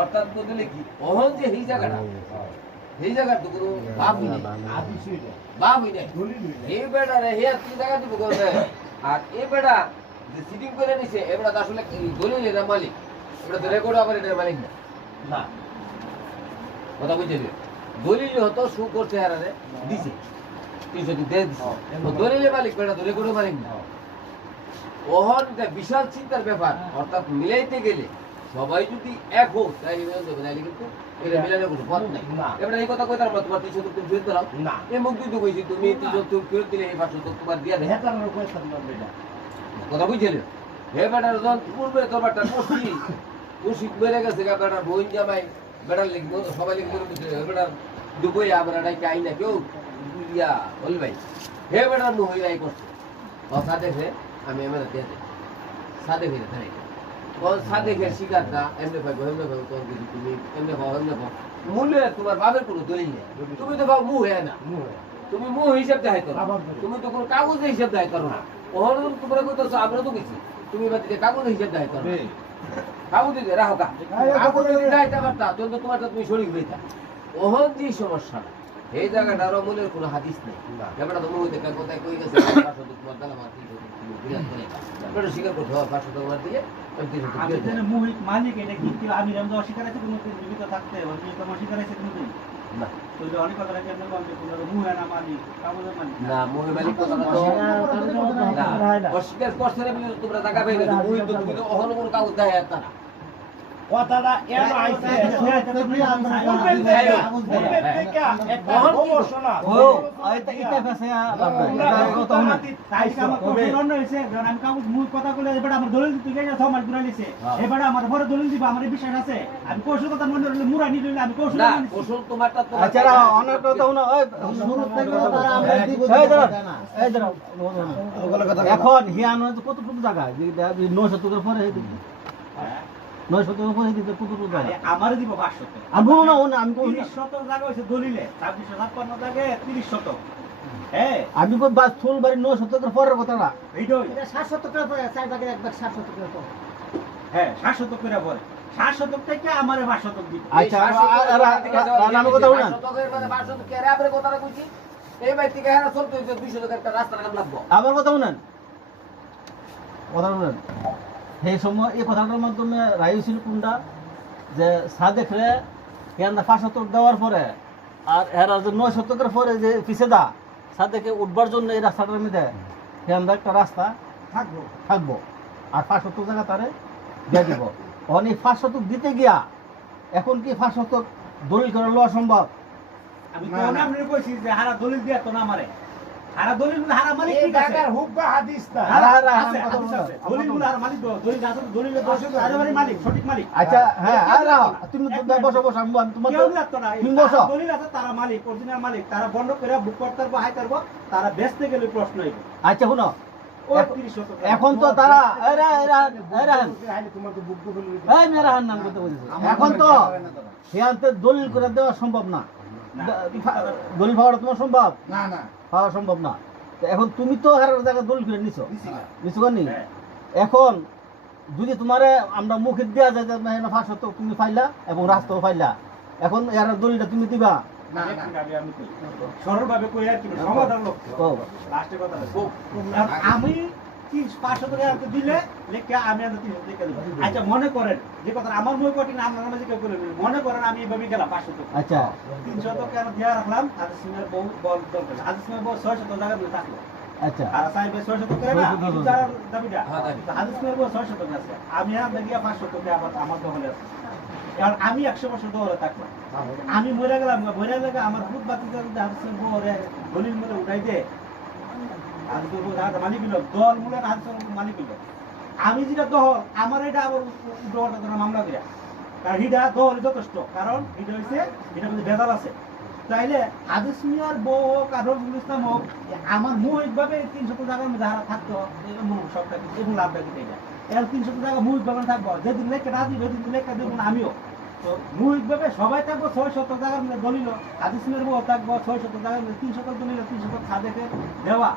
অর্থাৎ বদলে কি অহন যে এই জায়গাটা এই জায়গার তো কোনো বাবই নেই আদি ছিল বাবই নেই দলিল এই বেটা রে হে তুই জায়গা দিব করবে আর এই বেটা যে সিটিং করে নিছে এবারে তো আসলে দলিলের মালিক এটা তো রেকর্ড আবার এটার মালিক না না কথা বুঝতে দলিল হতো শু করতে হারারে দিছে 300 দিয়ে দিছে দলিলে মালিক বেটা দলিলে কোনো মালিক না ওহন এটা বিশাল চিন্তার ব্যাপার অর্থাৎ মিলাইতে গেলে সবাই যদি এক হোক তাহলে মিলাতে হবে নাহলে কিন্তু এটা মিলানোর কোনো পথ নাই না। এবার এই কথা কইতার তোমার 300 তুমি ফেরত দাও না এই মুখ দুটো কইছি তুমি 300 তুমি ফেরত দিলে এই 500 তোমার দিয়া দেয় হেতার কোয়েশ্চন না বেটা কথা বুঝছিলে হে বেটার যখন পূর্বে তোমারটা কষি বেড়ে গেছে গা বেটার বই জামাই বেটার লিখবো সবাই লিখবো বেটার দুবই আমরা ডাইকে আই না কেউ ইয়া বল ভাই হে বেটার মুখ হইরাই করছে কথা দেখে আমি এমএলএ দিয়ে দেই সাদে ফিরে তাই কোন সাদে ফিরে শিকার না এমনি ভাই এমনি ভাই কোন কিছু তুমি এমনি ভাও মূল্যে তোমার বাবার কোনো দলিল নেই তুমি তো ভাও মুখ হয় না তুমি মুখ হিসাব দেখাই করো তুমি তো কোনো কাগজে হিসাব দেখাই করো না ওহন তোমরা কইতাছো আমরা তো গেছি তুমি বাড়িতে কাগজে হিসাব দেখাই করো কাগজে দিয়ে রাখো কাগজে দিয়ে দেখাইতে পারতা তখন তোমারটা তুমি শরীর হইতা ওহন যে সমস্যা এই জায়গাটা আরো মূলের কোনো হাদিস নেই ব্যাপারটা তো মুখ দেখে কোথায় কই গেছে 500 তোমার দালা মার 300 তুমি বিরাট করে বেটা স্বীকার করতে হবে 500 তোমার দিয়ে আমি 300 আমি দিয়ে জানি মুহিত মালিক এটা কি আমি রামদা অস্বীকার আছে কোনো জীবিত থাকতে অন্য তো অস্বীকার আছে কোনো দিন না তো যে অনেক কথা কেমন বলতে কোনো মুহে না মালিক কামনের মালিক না মুহে মালিক কথা তো না অস্বীকার করছে না বলে তোমরা টাকা পেয়ে গেছো মুহি তো তুমি তো অহন কোনো কাগজ দেয় না কথাটা এর আইছে এখন হিয়ান কতটুকু জায়গা 900 পরে 900 পরে দিতে কতটুকু জায়গা আমার দিব 500 আমি বলবো না ওনা আমি 30 শতক জায়গা হইছে দলিলে 2656 জায়গায় 30 শতক হ্যাঁ আমি কই বাস ফুল বাড়ি 900 পরের কথাটা এইটাই এটা 700 টাকা পড়ে 4 ভাগের একবার 700 টাকা পড়ে হ্যাঁ 7 শতক করে পরে 7 শতক থেকে আমারে 5 শতক দিব আচ্ছা আমি কথা বলুন কথাটা কইছি এই বাড়ি থেকে হেরা চলতে হইছে 200 টাকা একটা রাস্তা কাম লাগবো আমার কথা শুনেন সেই সময় এই কথাটার মাধ্যমে রায় ছিল কোনটা যে সাদেকরে এরা 500 দেওয়ার পরে আর এরা যে 900 পরে যে পিছে দা সাদেকে উঠবার জন্য এই রাস্তাটার মধ্যে এখানটা একটা রাস্তা থাকবো আর 500 জায়গা তারে দিয়ে দিব তখন এই 500 দিতে গিয়া এখন কি 500 দলিল করে লওয়া সম্ভব আমি তো নামরে কইছি যে হারা দলিল দিয়া তো না মারে হারা দলিল হারা মালিক এই ঠিক আছে জায়গার হুক বা হাদিস না হারা আছে, হাদিস আছে। দলিলগুলো হারা মালিক দলিল আছে দলিলের দোষ হারা মালিক সঠিক মালিক আচ্ছা হ্যাঁ আর তুমি বসো বসো আমি তোমার কেউ লাগতো না তুমি বসো দলিল আছে তারা মালিক অরিজিনাল মালিক তারা বন্ধ করে বুক করতে পারবো হাই করবো তারা বেচতে গেলে প্রশ্ন হইবে আচ্ছা শুনো 31 শতক এখন তো তারা এরা এরা এরা তোমার তো বুক বলে এই মেরা হান নাম করতে বলেছে এখন তো সেখানতে দলিল করে দেওয়া সম্ভব না দলিল পাওয়াটা তোমার সম্ভব না পাওয়া সম্ভব না তো এখন তুমি তো হার জায়গায় দলিল করে নিছো কানি হ্যাঁ। এখন যদি তোমারে আমরা মুখে দেওয়া যায় যে 500 তুমি পাইলা এবং রাস্তাও পাইলা এখন এর দলিলটা তুমি দিবা আমি কই সরল ভাবে কই আর কি সমাধান লোক ও লাস্টে কথা আমি 500 করে আমাকে দিলে লেখা আমি আর 300 টাকা দেব আচ্ছা মনে করেন যে কথা আমার মই কঠিন আপনার নামে কেউ করে মনে করেন আমি এইভাবে গেলাম 500 টাকা আচ্ছা 300 টাকা আমি দেয়া রাখলাম আর সিমের বহু বল দরকার আর সিমের বহু 600 টাকা দিয়ে থাকলো আচ্ছা আর সাইবে 600 টাকা না ছয়শো টাকা। যার দাবিটা হ্যাঁ, দাবি। হাদিস সিমের বহু 600 টাকা আছে আমি আর দেখিয়া 500 টাকা আবার আমার দখলে আছে কারণ আমি 100 বছর দখলে থাকলাম আমি মরে গেলাম মরে গেলে আমার খুব বাকি যদি হাদিস সিমের বহু দলিল মূলে উঠাই দে আর তো মালিক হলো দল মূলে হাদিস মালিক হলো আমি যেটা দহল আমার এটা আবার উদ্যোগটা মামলা দেয়া কারণ হিডা দহল যথেষ্ট কারণ হিডা হইছে এটা মধ্যে ভেজাল আছে তাইলে হাদিস মিয়ার বউ হোক আর রফিকুল ইসলাম হোক আমার মৌলিকভাবে 300 টাকার মধ্যে হারা থাকতো এটা মূল সবটা কিছু এবং লাভটা কিন্তু এটা এর 300 টাকা মৌলিকভাবে থাকবো যেদিন লেখা না দিবে সেদিন লেখা দেবো না আমিও তো মৌলিকভাবে সবাই থাকবো 600 টাকার মধ্যে দলিল হাদিস মিয়ার বউ থাকবো 600 টাকার মধ্যে 300 দলিল 300 সাদেকে দেওয়া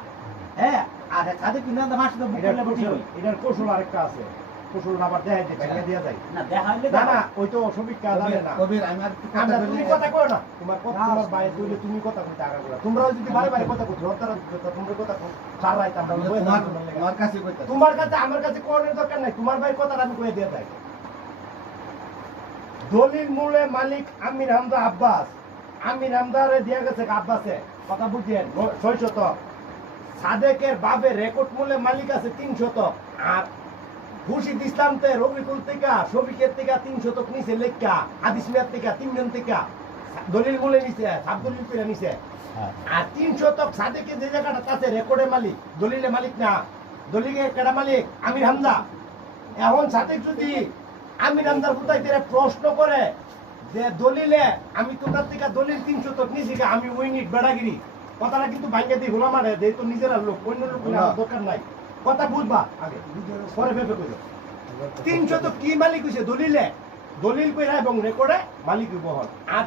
হ্যাঁ আর সাদেক কিনা মাস তো বুক করলে বসে হই এটার কৌশল আরেকটা আছে কৌশল আবার দেখাইতে টাকা দেয়া যায় না দেখাইলে না না ওই তো অসবিক কাজ জানে না কবির আমি আর একটু আমরা কথা তুমি বলি কথা কও না তোমার কথা তোমার বাইরে তুইলে তুমি কথা কইতে আগা করা তোমরা যদি বারে বারে কথা কইছো তারা তোমরা কথা কও সারা রাত আমরা বই তোমার কাছে কইতা তোমার কাছে আমার কাছে কোনের দরকার নাই তোমার ভাই কথা আমি কই দিয়া যাই দলিল মূলে মালিক আমির হামজা আব্বাস আমি নামদারে দিয়া গেছে আব্বাসে কথা বুঝছেন 600 সাদেকের বাবে রেকর্ড মূল্যে মালিক আছে 300 আর খুরশিদ ইসলাম তে রবিকুল থেকে শফিকের থেকে 300 নিচে লেখা হাদিস মিয়ার থেকে 3 জন থেকে দলিল মূল্যে নিছে সাব দলিল করে নিছে আর 300 সাদেকে যে জায়গাটা আছে রেকর্ডের মালিক দলিলে মালিক না দলিলে কেডা মালিক আমির হামজা এখন সাদেক যদি আমির হামজার হুদাইতে প্রশ্ন করে যে দলিলে আমি তোমার থেকে দলিল 300 নিছি আমি উইনিট বেড়াগিরি কথাটা কিন্তু ভাঙ্গে দিই হোলা মারে যেহেতু নিজেরা লোক অন্য লোক দরকার নাই কথা বুঝবা আগে পরে ভেবে কইলো 300 কি মালিক হইছে দলিলে দলিল কইরা এবং রেকর্ডে মালিক বহন আর